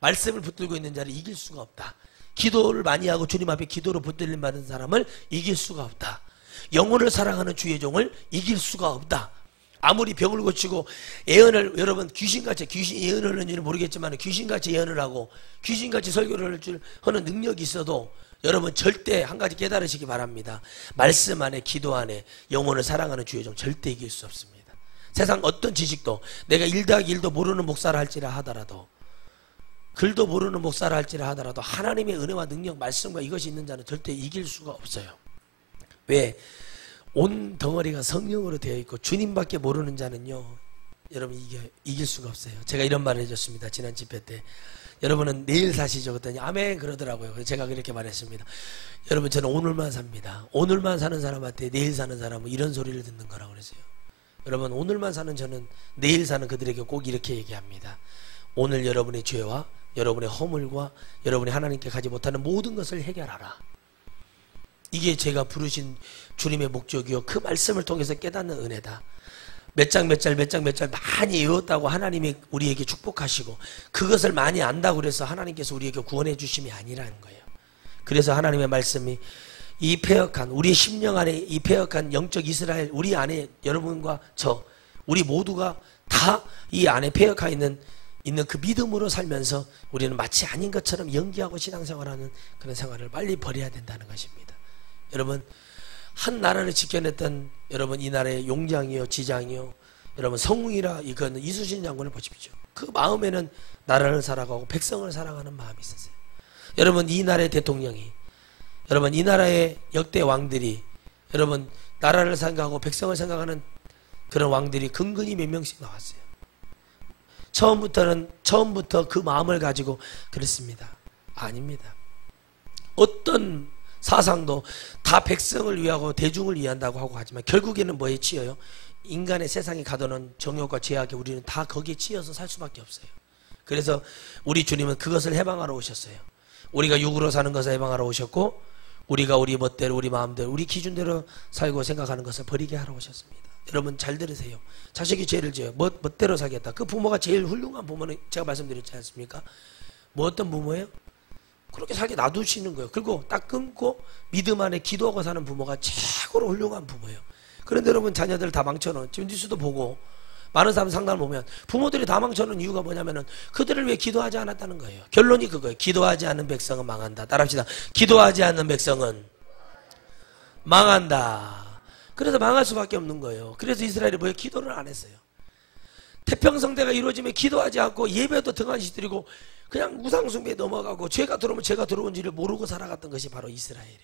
말씀을 붙들고 있는 자를 이길 수가 없다. 기도를 많이 하고 주님 앞에 기도로 붙들림 받은 사람을 이길 수가 없다. 영혼을 사랑하는 주의 종을 이길 수가 없다. 아무리 병을 고치고 예언을, 여러분 귀신같이, 귀신 예언을 하는지는 모르겠지만 귀신같이 예언을 하고 귀신같이 설교를 하는 능력이 있어도 여러분 절대 한 가지 깨달으시기 바랍니다. 말씀 안에, 기도 안에 영혼을 사랑하는 주의 종 절대 이길 수 없습니다. 세상 어떤 지식도, 내가 1+1도 모르는 목사라 할지라 하더라도, 글도 모르는 목사라 할지라 하더라도 하나님의 은혜와 능력, 말씀과 이것이 있는 자는 절대 이길 수가 없어요. 왜? 온 덩어리가 성령으로 되어 있고 주님밖에 모르는 자는요, 여러분 이길 수가 없어요. 제가 이런 말을 해줬습니다. 지난 집회 때. 여러분은 내일 사시죠? 그랬더니 아멘 그러더라고요. 그래서 제가 그렇게 말했습니다. 여러분, 저는 오늘만 삽니다. 오늘만 사는 사람한테 내일 사는 사람은 이런 소리를 듣는 거라고 그랬어요. 여러분, 오늘만 사는 저는 내일 사는 그들에게 꼭 이렇게 얘기합니다. 오늘 여러분의 죄와 여러분의 허물과 여러분이 하나님께 가지 못하는 모든 것을 해결하라. 이게 제가 부르신 주님의 목적이요, 그 말씀을 통해서 깨닫는 은혜다. 몇 장 많이 외웠다고 하나님이 우리에게 축복하시고, 그것을 많이 안다고 그래서 하나님께서 우리에게 구원해 주심이 아니라는 거예요. 그래서 하나님의 말씀이 이 패역한 우리의 심령 안에 이 패역한 영적 이스라엘 우리 안에 여러분과 저 우리 모두가 다 이 안에 패역하 있는 그 믿음으로 살면서 우리는 마치 아닌 것처럼 연기하고 신앙생활하는 그런 생활을 빨리 버려야 된다는 것입니다. 여러분 한 나라를 지켜냈던 여러분 이 나라의 용장이요 지장이요 여러분 성웅이라 이건 이순신 장군을 보십시오. 그 마음에는 나라를 사랑하고 백성을 사랑하는 마음이 있었어요. 여러분 이 나라의 대통령이 여러분 이 나라의 역대 왕들이 여러분 나라를 생각하고 백성을 생각하는 그런 왕들이 근근히 몇 명씩 나왔어요. 처음부터 그 마음을 가지고 그랬습니다. 아닙니다. 어떤 사상도 다 백성을 위하고 대중을 위한다고 하고 하지만 결국에는 뭐에 치여요? 인간의 세상에 가둬놓은 정욕과 죄악에 우리는 다 거기에 치여서 살 수밖에 없어요. 그래서 우리 주님은 그것을 해방하러 오셨어요. 우리가 육으로 사는 것을 해방하러 오셨고 우리가 우리 멋대로 우리 마음대로 우리 기준대로 살고 생각하는 것을 버리게 하러 오셨습니다. 여러분 잘 들으세요. 자식이 죄를 지어요. 멋대로 살겠다. 그 부모가 제일 훌륭한 부모는 제가 말씀드렸지 않습니까? 뭐 어떤 부모예요? 그렇게 살게 놔두시는 거예요. 그리고 딱 끊고 믿음 안에 기도하고 사는 부모가 최고로 훌륭한 부모예요. 그런데 여러분 자녀들 다 망쳐놓은 지금 뉴스도 보고 많은 사람 상담을 보면 부모들이 다 망쳐놓은 이유가 뭐냐면은 그들을 위해 기도하지 않았다는 거예요. 결론이 그거예요. 기도하지 않는 백성은 망한다. 따라합시다. 기도하지 않는 백성은 망한다. 그래서 망할 수밖에 없는 거예요. 그래서 이스라엘이 뭐예요? 기도를 안 했어요. 태평성대가 이루어지면 기도하지 않고 예배도 등한시 드리고 그냥 우상숭배에 넘어가고 죄가 들어오면 죄가 들어온지를 모르고 살아갔던 것이 바로 이스라엘이에요.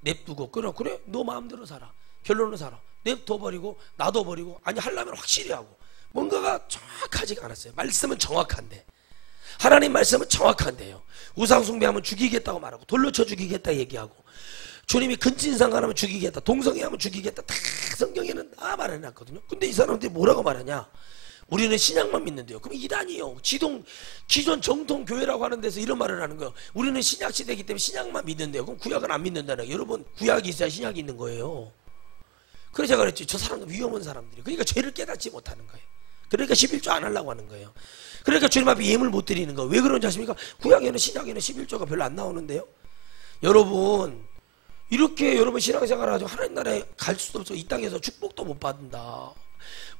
냅두고 그래 너 마음대로 살아. 결론은 살아. 냅둬버리고 놔둬버리고 아니 하려면 확실히 하고 뭔가가 정확하지가 않았어요. 말씀은 정확한데 하나님 말씀은 정확한데요. 우상숭배하면 죽이겠다고 말하고 돌로 쳐 죽이겠다 얘기하고 주님이 근친상간하면 죽이겠다 동성애하면 죽이겠다 다 성경에는 다 말해놨거든요. 근데 이 사람들이 뭐라고 말하냐? 우리는 신약만 믿는데요. 그럼 이단이요. 기존 정통 교회라고 하는 데서 이런 말을 하는 거예요. 우리는 신약 시대이기 때문에 신약만 믿는데요. 그럼 구약은 안 믿는다는 거예요. 여러분 구약이 있어야 신약이 있는 거예요. 그래서 제가 그랬지. 저 사람들 위험한 사람들이. 그러니까 죄를 깨닫지 못하는 거예요. 그러니까 11조 안 하려고 하는 거예요. 그러니까 주님 앞에 예물 못 드리는 거예요. 왜 그런지 아십니까? 구약에는 신약에는 11조가 별로 안 나오는데요. 여러분 이렇게 여러분 신앙생활을 하죠. 하나님 나라에 갈 수도 없어. 이 땅에서 축복도 못 받는다.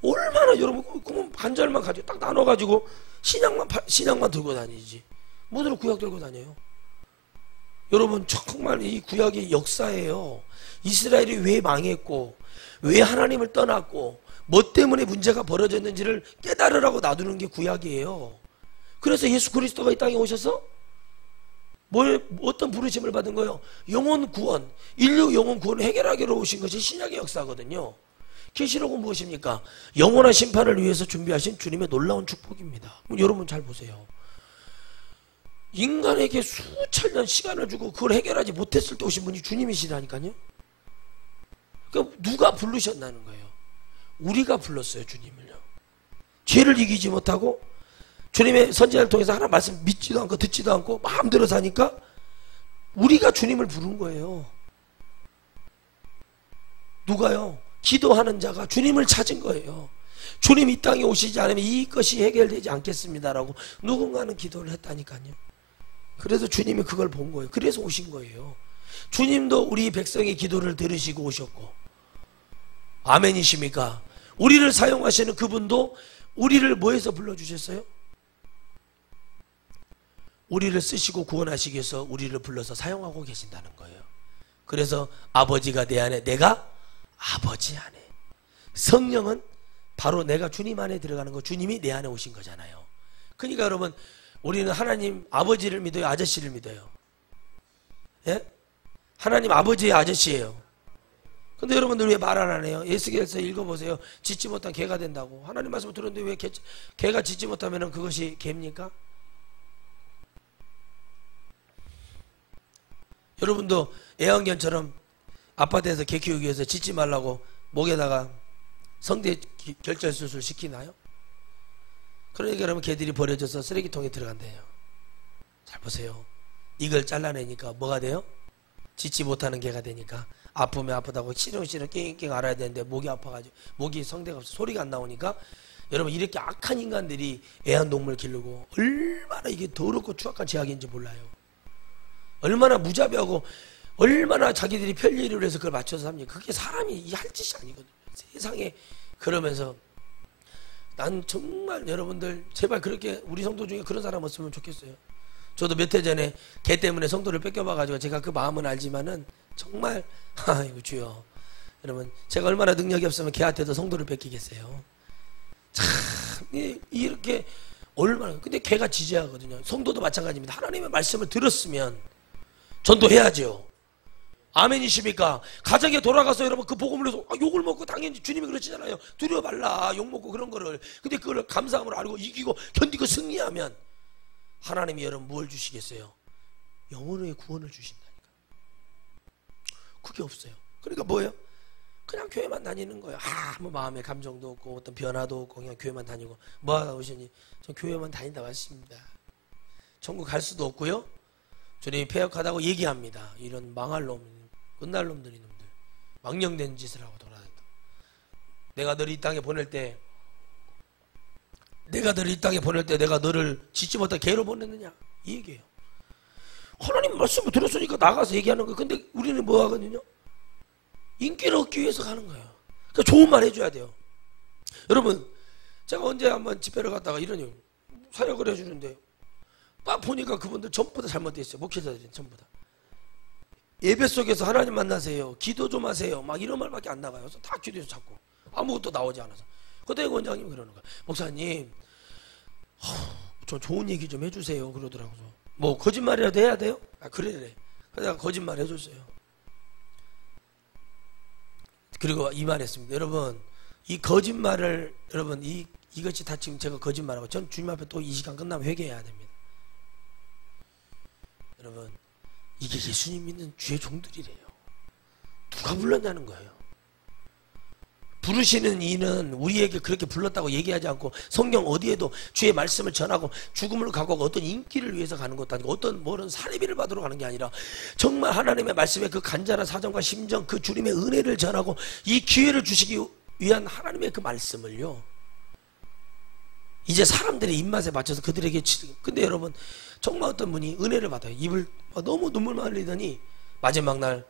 얼마나 여러분 그러면 반절만 가지고 딱 나눠가지고 신약만 들고 다니지. 뭐들은 구약 들고 다녀요. 여러분 정말 이 구약의 역사예요. 이스라엘이 왜 망했고 왜 하나님을 떠났고 뭐 때문에 문제가 벌어졌는지를 깨달으라고 놔두는 게 구약이에요. 그래서 예수 그리스도가 이 땅에 오셔서 어떤 부르심을 받은 거예요? 영혼 구원, 인류 영혼 구원을 해결하기로 오신 것이 신약의 역사거든요. 계시록은 무엇입니까? 영원한 심판을 위해서 준비하신 주님의 놀라운 축복입니다. 여러분 잘 보세요. 인간에게 수천 년 시간을 주고 그걸 해결하지 못했을 때 오신 분이 주님이시라니까요. 그러니까 누가 부르셨다는 거예요? 우리가 불렀어요, 주님을요. 죄를 이기지 못하고 주님의 선지자를 통해서 하나님 말씀 믿지도 않고 듣지도 않고 마음대로 사니까 우리가 주님을 부른 거예요. 누가요? 기도하는 자가 주님을 찾은 거예요. 주님 이 땅에 오시지 않으면 이것이 해결되지 않겠습니다라고 누군가는 기도를 했다니까요. 그래서 주님이 그걸 본 거예요. 그래서 오신 거예요. 주님도 우리 백성의 기도를 들으시고 오셨고 아멘이십니까? 우리를 사용하시는 그분도 우리를 뭐해서 불러주셨어요? 우리를 쓰시고 구원하시기 위해서 우리를 불러서 사용하고 계신다는 거예요. 그래서 아버지가 내 안에 내가 아버지 안에 성령은 바로 내가 주님 안에 들어가는 거 주님이 내 안에 오신 거잖아요. 그러니까 여러분 우리는 하나님 아버지를 믿어요? 아저씨를 믿어요? 예? 하나님 아버지의 아저씨예요. 근데 여러분들 왜 말 안 해요? 에스겔서 읽어보세요. 짓지 못한 개가 된다고. 하나님 말씀을 들었는데 왜 개가 짓지 못하면 그것이 개입니까? 여러분도 애완견처럼 아파트에서 개 키우기 위해서 짖지 말라고 목에다가 성대 결절 수술 시키나요? 그러니까 여러분 개들이 버려져서 쓰레기통에 들어간대요. 잘 보세요. 이걸 잘라내니까 뭐가 돼요? 짖지 못하는 개가 되니까 아프면 아프다고 싫으면 낑낑 앓아야 되는데 목이 아파가지고 목이 성대가 없어 소리가 안 나오니까 여러분 이렇게 악한 인간들이 애완동물 기르고 얼마나 이게 더럽고 추악한 죄악인지 몰라요. 얼마나 무자비하고 얼마나 자기들이 편리를 위해서 그걸 맞춰서 삽니까? 그게 사람이 할 짓이 아니거든요. 세상에. 그러면서 난 정말 여러분들 제발 그렇게 우리 성도 중에 그런 사람 없으면 좋겠어요. 저도 몇 해 전에 개 때문에 성도를 뺏겨봐가지고 제가 그 마음은 알지만은 정말 아이고 주여, 여러분 제가 얼마나 능력이 없으면 개한테도 성도를 뺏기겠어요. 참 이렇게 얼마나. 근데 개가 지지하거든요. 성도도 마찬가지입니다. 하나님의 말씀을 들었으면 전도해야죠. 아멘이십니까? 가정에 돌아가서 여러분 그 복음을 해서 욕을 먹고, 당연히 주님이 그러시잖아요. 두려워 말라, 욕 먹고 그런 거를. 근데 그걸 감사함으로 알고 이기고 견디고 승리하면 하나님이 여러분 뭘 주시겠어요? 영혼의 구원을 주신다니까. 그게 없어요. 그러니까 뭐예요? 그냥 교회만 다니는 거예요. 뭐 마음의 감정도 없고 어떤 변화도 없고 그냥 교회만 다니고. 뭐 하다 오시니? 전 교회만 다닌다 왔습니다. 천국 갈 수도 없고요. 주님이 폐역하다고 얘기합니다. 이런 망할 놈, 끝날 놈들이 놈들, 망령된 짓을 하고 돌아다닌다. 내가 너를 이 땅에 보낼 때 내가 너를 짓지 못한 개로 보냈느냐? 이 얘기예요. 하나님 말씀을 들었으니까 나가서 얘기하는 거예요. 근데 우리는 뭐 하거든요? 인기를 얻기 위해서 가는 거예요. 그러니까 좋은 말 해줘야 돼요. 여러분, 제가 언제 한번 집회를 갔다가 이런 사역을 해주는데 딱 보니까 그분들 전부 다 잘못되어 있어요. 목회자들이 전부 다. 예배 속에서 하나님 만나세요, 기도 좀 하세요, 막 이런 말밖에 안 나가요. 그래서 다 기도해서 자꾸 아무것도 나오지 않아서. 그때 원장님이 그러는 거예요. 목사님, 저 좋은 얘기 좀 해주세요. 그러더라고요. 뭐 거짓말이라도 해야 돼요? 그래. 그래서 거짓말 해줬어요. 그리고 이 말 했습니다. 여러분, 이 거짓말을, 여러분 이것이 다 지금 제가 거짓말하고 전 주님 앞에 또 이 시간 끝나면 회개해야 됩니다. 여러분, 이게 예수님 믿는 주의 종들이래요. 누가 불렀냐는 거예요. 부르시는 이는 우리에게 그렇게 불렀다고 얘기하지 않고 성경 어디에도 주의 말씀을 전하고 죽음을 각오하고 어떤 인기를 위해서 가는 것도 아니고 어떤 뭐는 사례비를 받으러 가는 게 아니라 정말 하나님의 말씀에 그 간절한 사정과 심정, 그 주님의 은혜를 전하고 이 기회를 주시기 위한 하나님의 그 말씀을요, 이제 사람들의 입맛에 맞춰서 그들에게. 근데 여러분, 정말 어떤 분이 은혜를 받아요. 입을 너무 눈물만 흘리더니 마지막 날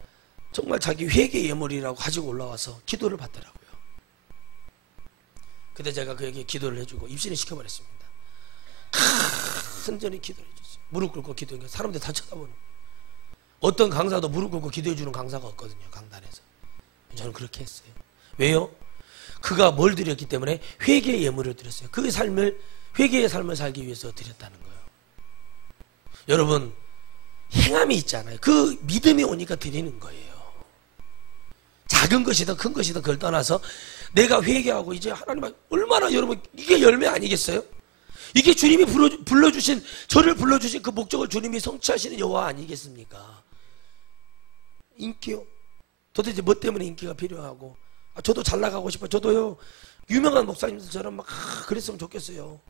정말 자기 회개 예물이라고 가지고 올라와서 기도를 받더라고요. 그때 제가 그에게 기도를 해주고 입신을 시켜버렸습니다. 간절히 기도를 해줬어요. 무릎 꿇고 기도하니까 사람들이 다 쳐다보는 거예요. 어떤 강사도 무릎 꿇고 기도해주는 강사가 없거든요, 강단에서. 저는 그렇게 했어요. 왜요? 그가 뭘 드렸기 때문에 회개의 예물을 드렸어요. 그 삶을, 회개의 삶을 살기 위해서 드렸다는 거예요. 여러분, 행함이 있잖아요. 그 믿음이 오니까 드리는 거예요. 작은 것이든 큰 것이든 그걸 떠나서 내가 회개하고 이제 하나님, 얼마나 여러분, 이게 열매 아니겠어요? 이게 주님이 불러주신, 저를 불러주신 그 목적을 주님이 성취하시는 여호와 아니겠습니까? 인기요. 도대체 뭐 때문에 인기가 필요하고, 저도 잘 나가고 싶어요. 저도요, 유명한 목사님들처럼 막 그랬으면 좋겠어요.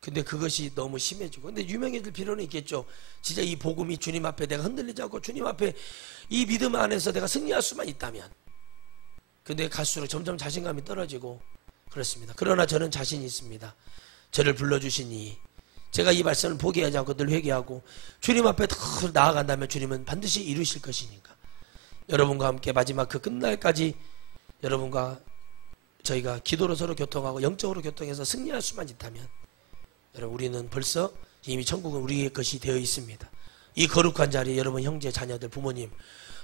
근데 그것이 너무 심해지고. 근데 유명해질 필요는 있겠죠. 진짜 이 복음이 주님 앞에 내가 흔들리지 않고 주님 앞에 이 믿음 안에서 내가 승리할 수만 있다면. 근데 갈수록 점점 자신감이 떨어지고 그렇습니다. 그러나 저는 자신이 있습니다. 저를 불러주시니 제가 이 말씀을 포기하지 않고 늘 회개하고 주님 앞에 더 나아간다면 주님은 반드시 이루실 것이니까, 여러분과 함께 마지막 그 끝날까지 여러분과 저희가 기도로 서로 교통하고 영적으로 교통해서 승리할 수만 있다면, 여러분, 우리는 벌써 이미 천국은 우리의 것이 되어 있습니다. 이 거룩한 자리에 여러분 형제, 자녀들, 부모님,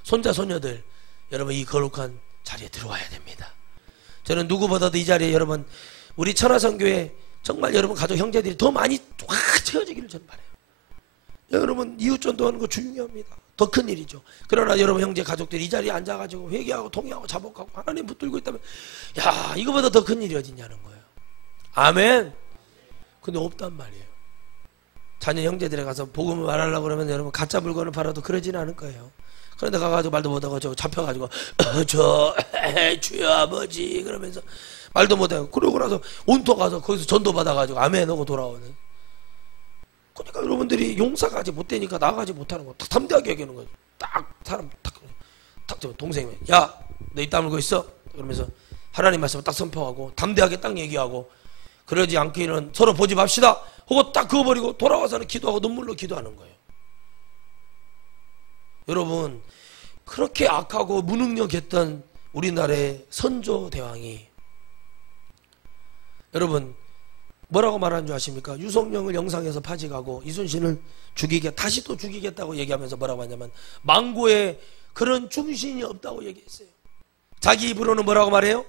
손자, 손녀들, 여러분 이 거룩한 자리에 들어와야 됩니다. 저는 누구보다도 이 자리에 여러분, 우리 천하성교회 정말 여러분 가족 형제들이 더 많이 확 채워지기를 저는 바라요. 여러분, 이웃 전도하는 거 중요합니다. 더 큰 일이죠. 그러나 여러분 형제 가족들이 이 자리에 앉아가지고 회개하고 통회하고 자복하고 하나님 붙들고 있다면, 야, 이거보다 더 큰 일이 어딨냐는 거예요. 아멘. 근데 없단 말이에요. 자녀 형제들에 가서 복음을 말하려고 그러면 여러분 가짜 물건을 팔아도 그러지는 않을 거예요. 그런데 가가지고 말도 못하고 저 잡혀가지고 주여 아버지 그러면서 말도 못하고, 그러고 나서 온토 가서 거기서 전도 받아가지고 아멘 하고 돌아오는. 그러니까 여러분들이 용사가 아직 못 되니까 나가지 못하는 거 딱 담대하게 얘기하는 거예요. 딱 사람 딱 동생이, 야, 너 입 다물고 있어? 그러면서 하나님 말씀을 딱 선포하고 담대하게 딱 얘기하고, 그러지 않기는 서로 보지 맙시다 하고 딱 그어버리고 돌아와서는 기도하고 눈물로 기도하는 거예요. 여러분, 그렇게 악하고 무능력했던 우리나라의 선조 대왕이 여러분 뭐라고 말하는 줄 아십니까? 유성룡을 영상에서 파직하고 이순신을 다시 또 죽이겠다고 얘기하면서 뭐라고 하냐면 망고에 그런 충신이 없다고 얘기했어요. 자기 입으로는 뭐라고 말해요?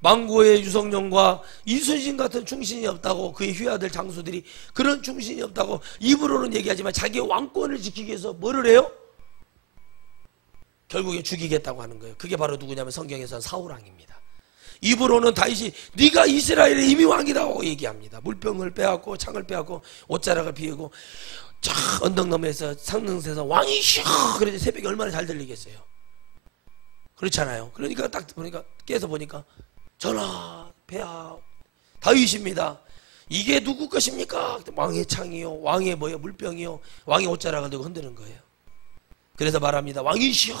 망고의 유성룡과 이순신 같은 충신이 없다고, 그의 휘하들 장수들이 그런 충신이 없다고 입으로는 얘기하지만 자기의 왕권을 지키기 위해서 뭐를 해요? 결국에 죽이겠다고 하는 거예요. 그게 바로 누구냐면 성경에서는 사울왕입니다. 입으로는 다윗이 네가 이스라엘의 이미 왕이라고 얘기합니다. 물병을 빼앗고 창을 빼앗고 옷자락을 비우고 쫙 언덕 너머에서 상능세에서 왕이시여 그래서 새벽에 얼마나 잘 들리겠어요. 그렇잖아요. 그러니까 딱 보니까 깨서 보니까 전하 폐하 다윗입니다. 이게 누구 것입니까? 왕의 창이요, 왕의 뭐요, 물병이요, 왕의 옷자락을 들고 흔드는 거예요. 그래서 말합니다. 왕이시여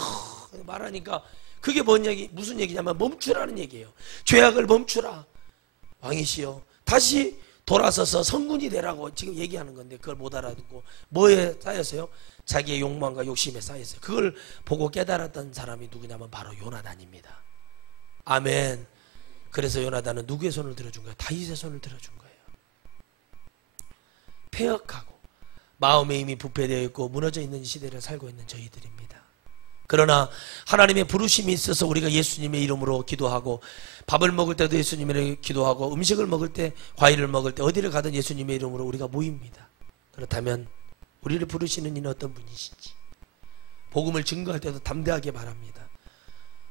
말하니까 그게 무슨 얘기냐면 멈추라는 얘기예요. 죄악을 멈추라. 왕이시여 다시 돌아서서 성군이 되라고 지금 얘기하는 건데 그걸 못 알아듣고 뭐에 쌓였어요? 자기의 욕망과 욕심에 쌓였어요. 그걸 보고 깨달았던 사람이 누구냐면 바로 요나단입니다. 아멘. 그래서 요나단은 누구의 손을 들어준 거예요? 다윗의 손을 들어준 거예요. 폐역하고 마음에 이미 부패되어 있고 무너져 있는 시대를 살고 있는 저희들입니다. 그러나 하나님의 부르심이 있어서 우리가 예수님의 이름으로 기도하고 밥을 먹을 때도 예수님의 기도하고 음식을 먹을 때, 과일을 먹을 때 어디를 가든 예수님의 이름으로 우리가 모입니다. 그렇다면 우리를 부르시는 이는 어떤 분이신지 복음을 증거할 때도 담대하게 말합니다.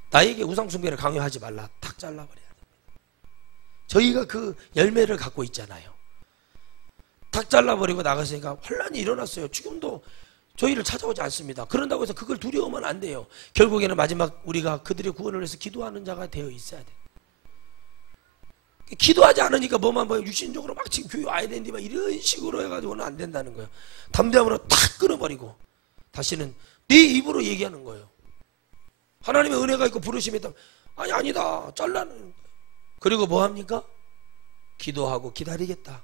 나에게 우상숭배를 강요하지 말라. 탁 잘라버려야 됩니다. 저희가 그 열매를 갖고 있잖아요. 탁 잘라버리고 나갔으니까 환란이 일어났어요. 지금도 저희를 찾아오지 않습니다. 그런다고 해서 그걸 두려워하면 안 돼요. 결국에는 마지막 우리가 그들의 구원을 위해서 기도하는 자가 되어 있어야 돼요. 기도하지 않으니까 뭐만 육신적으로 막 지금 교회 와야 되는데 막 이런 식으로 해가지고는 안 된다는 거예요. 담대함으로 탁 끊어버리고 다시는 네 입으로 얘기하는 거예요. 하나님의 은혜가 있고 부르심이 있다. 아니다 잘라는 거예요. 그리고 뭐 합니까? 기도하고 기다리겠다.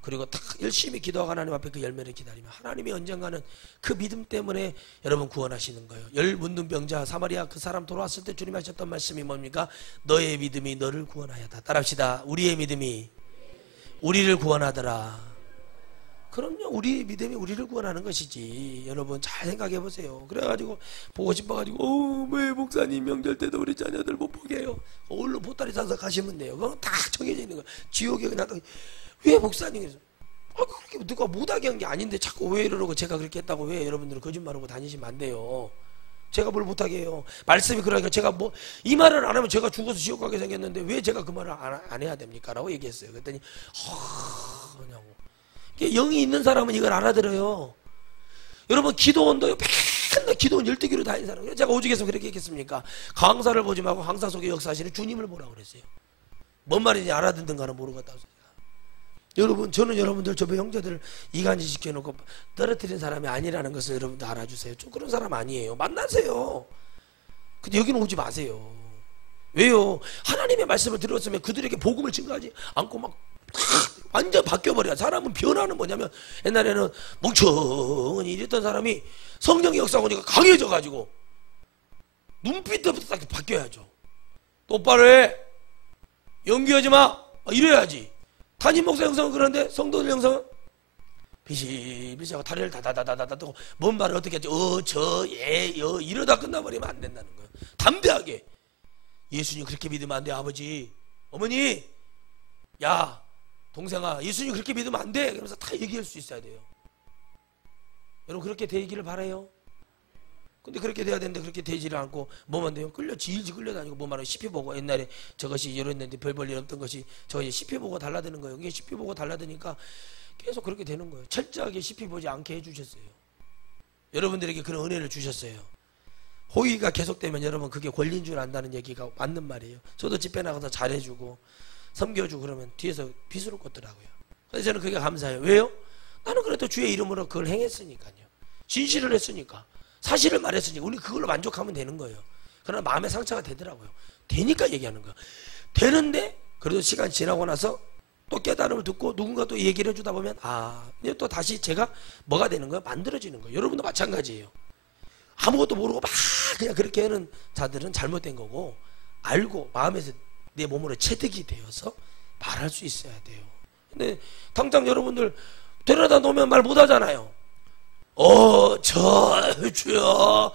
그리고 딱 열심히 기도하고 하나님 앞에 그 열매를 기다리면 하나님이 언젠가는 그 믿음 때문에 여러분 구원하시는 거예요. 열 묻는 병자 사마리아 그 사람 돌아왔을 때 주님이 하셨던 말씀이 뭡니까? 너의 믿음이 너를 구원하였다. 따라합시다. 우리의 믿음이 우리를 구원하더라. 그럼요. 우리의 믿음이 우리를 구원하는 것이지. 여러분 잘 생각해 보세요. 그래가지고 보고 싶어가지고 왜 목사님 명절 때도 우리 자녀들 못 보게 해요. 얼른 보따리 싸서 가시면 돼요. 그건 다 정해져 있는 거예요. 지옥에 그냥 왜 목사님 그래서 그렇게 누가 못하게 한 게 아닌데 자꾸 왜 이러고 제가 그렇게 했다고 왜 여러분들은 거짓말하고 다니시면 안 돼요. 제가 뭘 못하게 해요. 말씀이 그러니까 제가 뭐 이 말을 안 하면 제가 죽어서 지옥 가게 생겼는데 왜 제가 그 말을 안 해야 됩니까? 라고 얘기했어요. 그랬더니 그냐고. 영이 있는 사람은 이걸 알아들어요. 여러분 기도원도요. 맨날 기도원 12기로 다니는 사람. 제가 오죽해서 그렇게 했겠습니까? 강사를 보지 말고 강사 속에 역사하시는 주님을 보라고 그랬어요. 뭔 말인지 알아듣는가는 모르겠다고. 여러분 저는 여러분들 저의 형제들 이간질 시켜놓고 떨어뜨린 사람이 아니라는 것을 여러분들 알아주세요. 좀 그런 사람 아니에요. 만나세요. 근데 여기는 오지 마세요. 왜요? 하나님의 말씀을 들었으면 그들에게 복음을 증거하지 않고 막 완전 바뀌어버려요. 사람은 변화는 뭐냐면 옛날에는 멍청히 이랬던 사람이 성령의 역사가 오니까 강해져가지고 눈빛부터 딱 바뀌어야죠. 똑바로 해. 연기하지 마. 이래야지. 담임 목사 형성은 그런데 성도들 형성은 비실비실하고 다리를 다다다다다 뜨고 뭔 말을 어떻게 하지? 이러다 끝나버리면 안 된다는 거예요. 담대하게 예수님 그렇게 믿으면 안 돼. 아버지 어머니 야 동생아 예수님 그렇게 믿으면 안 돼. 그러면서 다 얘기할 수 있어야 돼요. 여러분 그렇게 되기를 바라요. 근데 그렇게 돼야 되는데 그렇게 되지를 않고 뭐만 돼요? 질질 끌려다니고 뭐 말하고 CP 보고 옛날에 저것이 이랬는데 별 볼 일 없던 것이 저 CP 보고 달라드는 거예요. 그게 CP 보고 달라드니까 계속 그렇게 되는 거예요. 철저하게 CP 보지 않게 해주셨어요. 여러분들에게 그런 은혜를 주셨어요. 호의가 계속되면 여러분 그게 권리인 줄 안다는 얘기가 맞는 말이에요. 저도 집회 나가서 잘해주고 섬겨주고 그러면 뒤에서 비수로 꽂더라고요. 그래서 저는 그게 감사해요. 왜요? 나는 그래도 주의 이름으로 그걸 행했으니까요. 진실을 했으니까. 사실을 말했으니까 우리 그걸로 만족하면 되는 거예요. 그러나 마음의 상처가 되더라고요. 되니까 얘기하는 거예요. 되는데 그래도 시간이 지나고 나서 또 깨달음을 듣고 누군가 또 얘기를 해주다 보면 이제 또 다시 제가 뭐가 되는 거예요? 만들어지는 거예요. 여러분도 마찬가지예요. 아무것도 모르고 막 그냥 그렇게 하는 자들은 잘못된 거고, 알고 마음에서 내 몸으로 체득이 되어서 말할 수 있어야 돼요. 근데 당장 여러분들 데려다 놓으면 말 못하잖아요. 주여,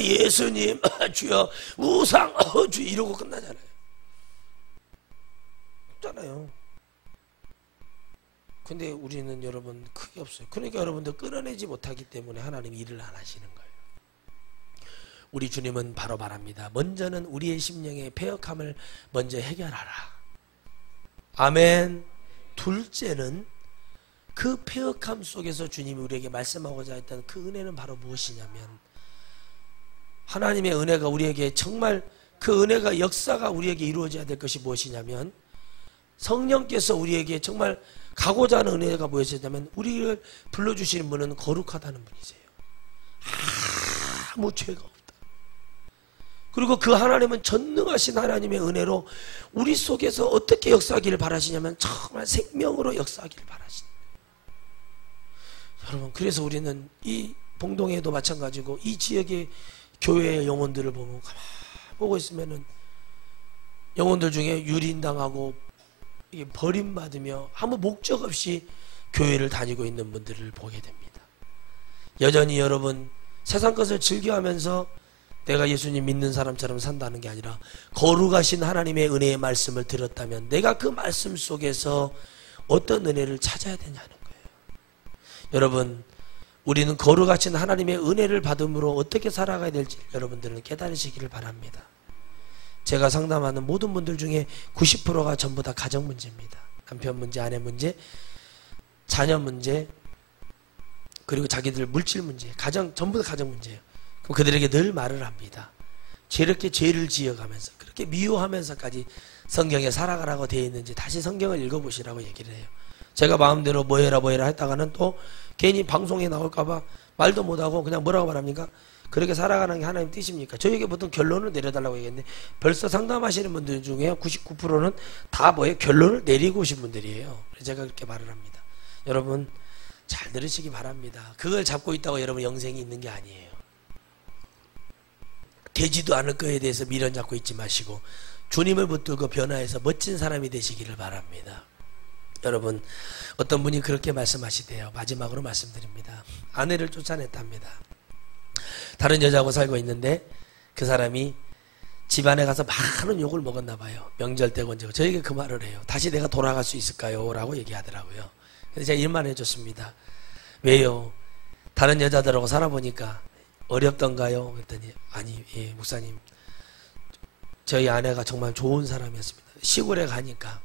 예수님, 주여, 우상, 주 이러고 끝나잖아요. 없잖아요. 근데 우리는 여러분 크게 없어요. 그러니까 여러분들 끌어내지 못하기 때문에 하나님이 일을 안 하시는 거예요. 우리 주님은 바로 말합니다. 먼저는 우리의 심령의 패역함을 먼저 해결하라. 아멘. 둘째는 그 패역함 속에서 주님이 우리에게 말씀하고자 했던 그 은혜는 바로 무엇이냐면, 하나님의 은혜가 우리에게 정말 그 은혜가 역사가 우리에게 이루어져야 될 것이 무엇이냐면, 성령께서 우리에게 정말 가고자 하는 은혜가 무엇이냐면, 우리를 불러주시는 분은 거룩하다는 분이세요. 아무 죄가 없다. 그리고 그 하나님은 전능하신 하나님의 은혜로 우리 속에서 어떻게 역사하기를 바라시냐면 정말 생명으로 역사하기를 바라시는 거예요. 여러분, 그래서 우리는 이 봉동에도 마찬가지고 이 지역의 교회의 영혼들을 보면 가만히 보고 있으면은 영혼들 중에 유린당하고 버림받으며 아무 목적 없이 교회를 다니고 있는 분들을 보게 됩니다. 여전히 여러분 세상 것을 즐겨하면서 내가 예수님 믿는 사람처럼 산다는 게 아니라 거룩하신 하나님의 은혜의 말씀을 들었다면 내가 그 말씀 속에서 어떤 은혜를 찾아야 되냐는 거예요. 여러분, 우리는 거룩하신 하나님의 은혜를 받음으로 어떻게 살아가야 될지 여러분들은 깨달으시기를 바랍니다. 제가 상담하는 모든 분들 중에 90%가 전부 다 가정 문제입니다. 남편 문제, 아내 문제, 자녀 문제, 그리고 자기들 물질 문제, 전부 다 가정 문제예요. 그럼 그들에게 늘 말을 합니다. 저렇게 죄를 지어가면서 그렇게 미워하면서까지 성경에 살아가라고 되어 있는지 다시 성경을 읽어보시라고 얘기를 해요. 제가 마음대로 뭐해라 했다가는 또 괜히 방송에 나올까봐 말도 못하고 그냥 뭐라고 말합니까? 그렇게 살아가는 게 하나님 뜻입니까? 저에게 보통 결론을 내려달라고 얘기했는데 벌써 상담하시는 분들 중에 99%는 다 결론을 내리고 오신 분들이에요. 제가 그렇게 말을 합니다. 여러분 잘 들으시기 바랍니다. 그걸 잡고 있다고 여러분 영생이 있는 게 아니에요. 되지도 않을 거에 대해서 미련 잡고 있지 마시고 주님을 붙들고 변화해서 멋진 사람이 되시기를 바랍니다. 여러분, 어떤 분이 그렇게 말씀하시대요. 마지막으로 말씀드립니다. 아내를 쫓아냈답니다. 다른 여자하고 살고 있는데 그 사람이 집안에 가서 많은 욕을 먹었나 봐요. 명절 때고 언제고. 저에게 그 말을 해요. 다시 내가 돌아갈 수 있을까요? 라고 얘기하더라고요. 그래서 제가 일만 해줬습니다. 왜요? 다른 여자들하고 살아보니까 어렵던가요? 그랬더니 아니, 예, 목사님, 저희 아내가 정말 좋은 사람이었습니다. 시골에 가니까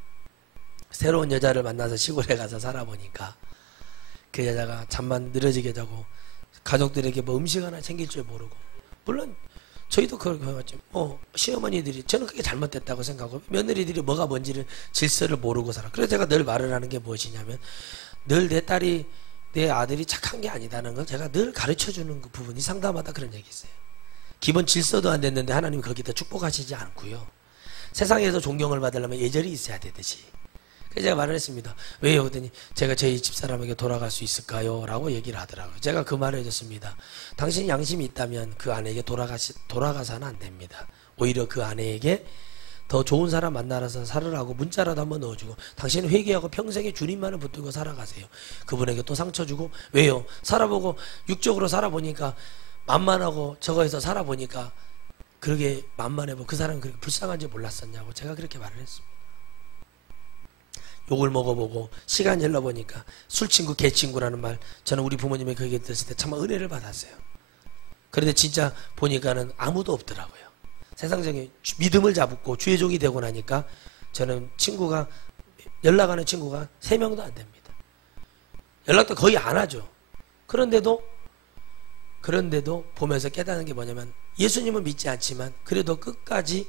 새로운 여자를 만나서 시골에 가서 살아보니까 그 여자가 잠만 늘어지게 자고 가족들에게 뭐 음식 하나 챙길 줄 모르고, 물론 저희도 그렇게 해왔죠. 시어머니들이 저는 그게 잘못됐다고 생각하고 며느리들이 뭐가 뭔지를 질서를 모르고 살아. 그래서 제가 늘 말을 하는 게 무엇이냐면 늘 내 아들이 착한 게 아니다는 걸 제가 늘 가르쳐주는 그 부분이 상담하다 그런 얘기 있어요. 기본 질서도 안 됐는데 하나님이 거기다 축복하시지 않고요. 세상에서 존경을 받으려면 예절이 있어야 되듯이. 그래서 제가 말을 했습니다. 왜요? 그랬더니 제가 저희 집사람에게 돌아갈 수 있을까요? 라고 얘기를 하더라고요. 제가 그 말을 해줬습니다. 당신이 양심이 있다면 그 아내에게 돌아가서는 안 됩니다. 오히려 그 아내에게 더 좋은 사람 만나서 살으라고 문자라도 한번 넣어주고 당신은 회개하고 평생에 주님만을 붙들고 살아가세요. 그분에게 또 상처 주고, 왜요? 살아보고 육적으로 살아보니까 만만하고 저거에서 살아보니까 그렇게 만만해보고 그 사람이 그렇게 불쌍한지 몰랐었냐고 제가 그렇게 말을 했습니다. 욕을 먹어보고 시간 열러보니까 술친구 개친구라는 말, 저는 우리 부모님이 그 얘기 들었을 때 참 은혜를 받았어요. 그런데 진짜 보니까는 아무도 없더라고요. 세상적인 믿음을 잡고 주의 종이 되고 나니까 저는 연락하는 친구가 3명도 안 됩니다. 연락도 거의 안 하죠. 그런데도 보면서 깨닫는 게 뭐냐면 예수님은 믿지 않지만 그래도 끝까지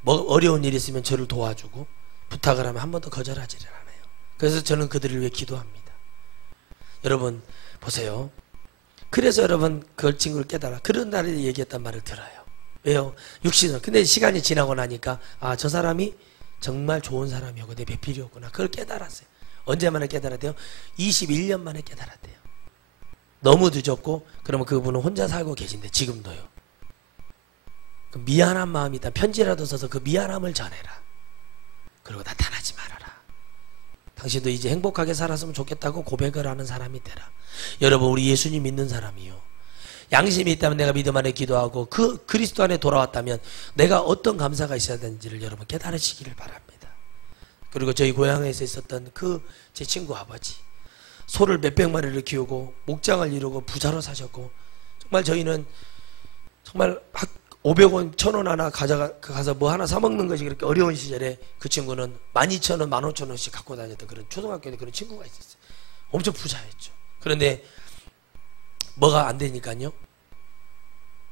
뭐 어려운 일이 있으면 저를 도와주고 부탁을 하면 한 번도 거절하지를 않아요. 그래서 저는 그들을 위해 기도합니다. 여러분 보세요. 그래서 여러분 그 친구를 깨달아 그런 날에 얘기했단 말을 들어요. 왜요? 육신은. 근데 시간이 지나고 나니까 저 사람이 정말 좋은 사람이었고 내 배필이었구나. 그걸 깨달았어요. 언제 만에 깨달았대요? 21년 만에 깨달았대요. 너무 늦었고 그러면 그분은 혼자 살고 계신데 지금도요. 그 미안한 마음이 있다. 편지라도 써서 그 미안함을 전해라. 그리고 나타나지 말아라. 당신도 이제 행복하게 살았으면 좋겠다고 고백을 하는 사람이 되라. 여러분, 우리 예수님 믿는 사람이요, 양심이 있다면 내가 믿음 안에 기도하고 그 그리스도 안에 돌아왔다면 내가 어떤 감사가 있어야 되는지를 여러분 깨달으시기를 바랍니다. 그리고 저희 고향에서 있었던 그 제 친구 아버지, 소를 몇백 마리를 키우고 목장을 이루고 부자로 사셨고, 정말 저희는 정말 500원, 1000원 하나 가서 뭐 하나 사 먹는 것이 그렇게 어려운 시절에 그 친구는 12,000원, 15,000원씩 갖고 다녔던 그런 초등학교에 그런 친구가 있었어요. 엄청 부자였죠. 그런데 뭐가 안 되니까요.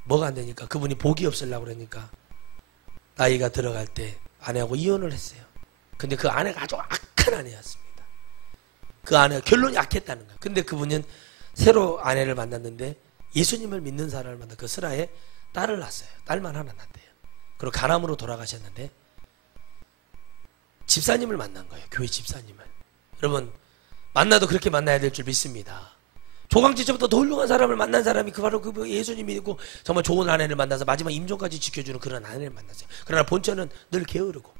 뭐가 안 되니까 그분이 복이 없으려고 그러니까 나이가 들어갈 때 아내하고 이혼을 했어요. 근데 그 아내가 아주 악한 아내였습니다. 그 아내가 결론이 악했다는 거예요. 근데 그분은 새로 아내를 만났는데 예수님을 믿는 사람을 만나 그 슬하에 딸을 낳았어요. 딸만 하나 낳았대요. 그리고 간암으로 돌아가셨는데 집사님을 만난 거예요. 교회 집사님을. 여러분, 만나도 그렇게 만나야 될 줄 믿습니다. 조강지처부터 더 훌륭한 사람을 만난 사람이 그 바로 그 예수님이고 정말 좋은 아내를 만나서 마지막 임종까지 지켜주는 그런 아내를 만났어요. 그러나 본처는 늘 게으르고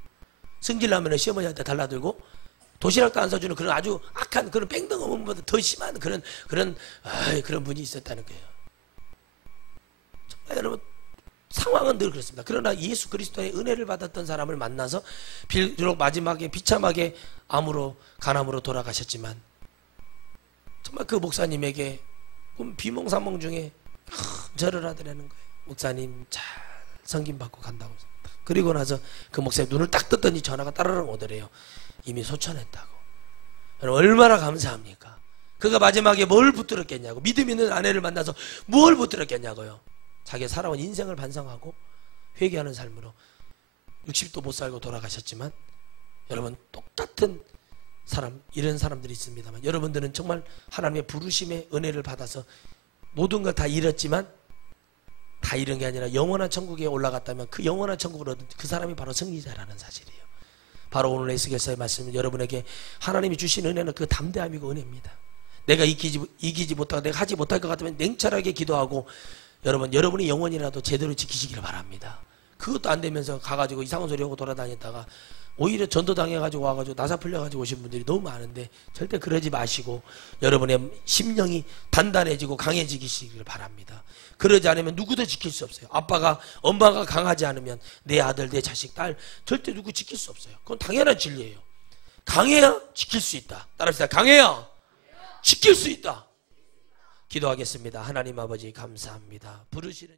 승질나면 시어머니한테 달라들고 도시락도 안 사주는 그런 아주 악한 그런 뺑등 어머니보다 더 심한 그런 분이 있었다는 거예요. 정말 여러분, 상황은 늘 그렇습니다. 그러나 예수 그리스도의 은혜를 받았던 사람을 만나서 비록 마지막에 비참하게 간암으로 돌아가셨지만 정말 그 목사님에게 비몽사몽 중에 절을 하더라는 거예요. 목사님 잘 성김받고 간다고. 그리고 나서 그 목사님 눈을 딱 떴더니 전화가 따르릉 오더래요. 이미 소천했다고. 얼마나 감사합니까? 그가 마지막에 뭘 붙들었겠냐고. 믿음 있는 아내를 만나서 뭘 붙들었겠냐고요. 자기가 살아온 인생을 반성하고 회개하는 삶으로 60도 못 살고 돌아가셨지만, 여러분, 똑같은 사람, 이런 사람들이 있습니다만 여러분들은 정말 하나님의 부르심의 은혜를 받아서 모든 걸 다 잃었지만 다 잃은 게 아니라 영원한 천국에 올라갔다면 그 영원한 천국을 얻은 그 사람이 바로 승리자라는 사실이에요. 바로 오늘 에스겔서의 말씀은 여러분에게 하나님이 주신 은혜는 그 담대함이고 은혜입니다. 내가 이기지 못하고 내가 하지 못할 것 같으면 냉철하게 기도하고 여러분의 영혼이라도 제대로 지키시기를 바랍니다. 그것도 안 되면서 가가지고 이상한 소리 하고 돌아다녔다가 오히려 전도당해가지고 와가지고 나사 풀려가지고 오신 분들이 너무 많은데 절대 그러지 마시고 여러분의 심령이 단단해지고 강해지기를 바랍니다. 그러지 않으면 누구도 지킬 수 없어요. 엄마가 강하지 않으면 내 아들, 내 자식, 딸 절대 누구 지킬 수 없어요. 그건 당연한 진리예요. 강해야 지킬 수 있다. 따라합시다. 강해야 지킬 수 있다. 기도하겠습니다. 하나님 아버지 감사합니다. 부르시는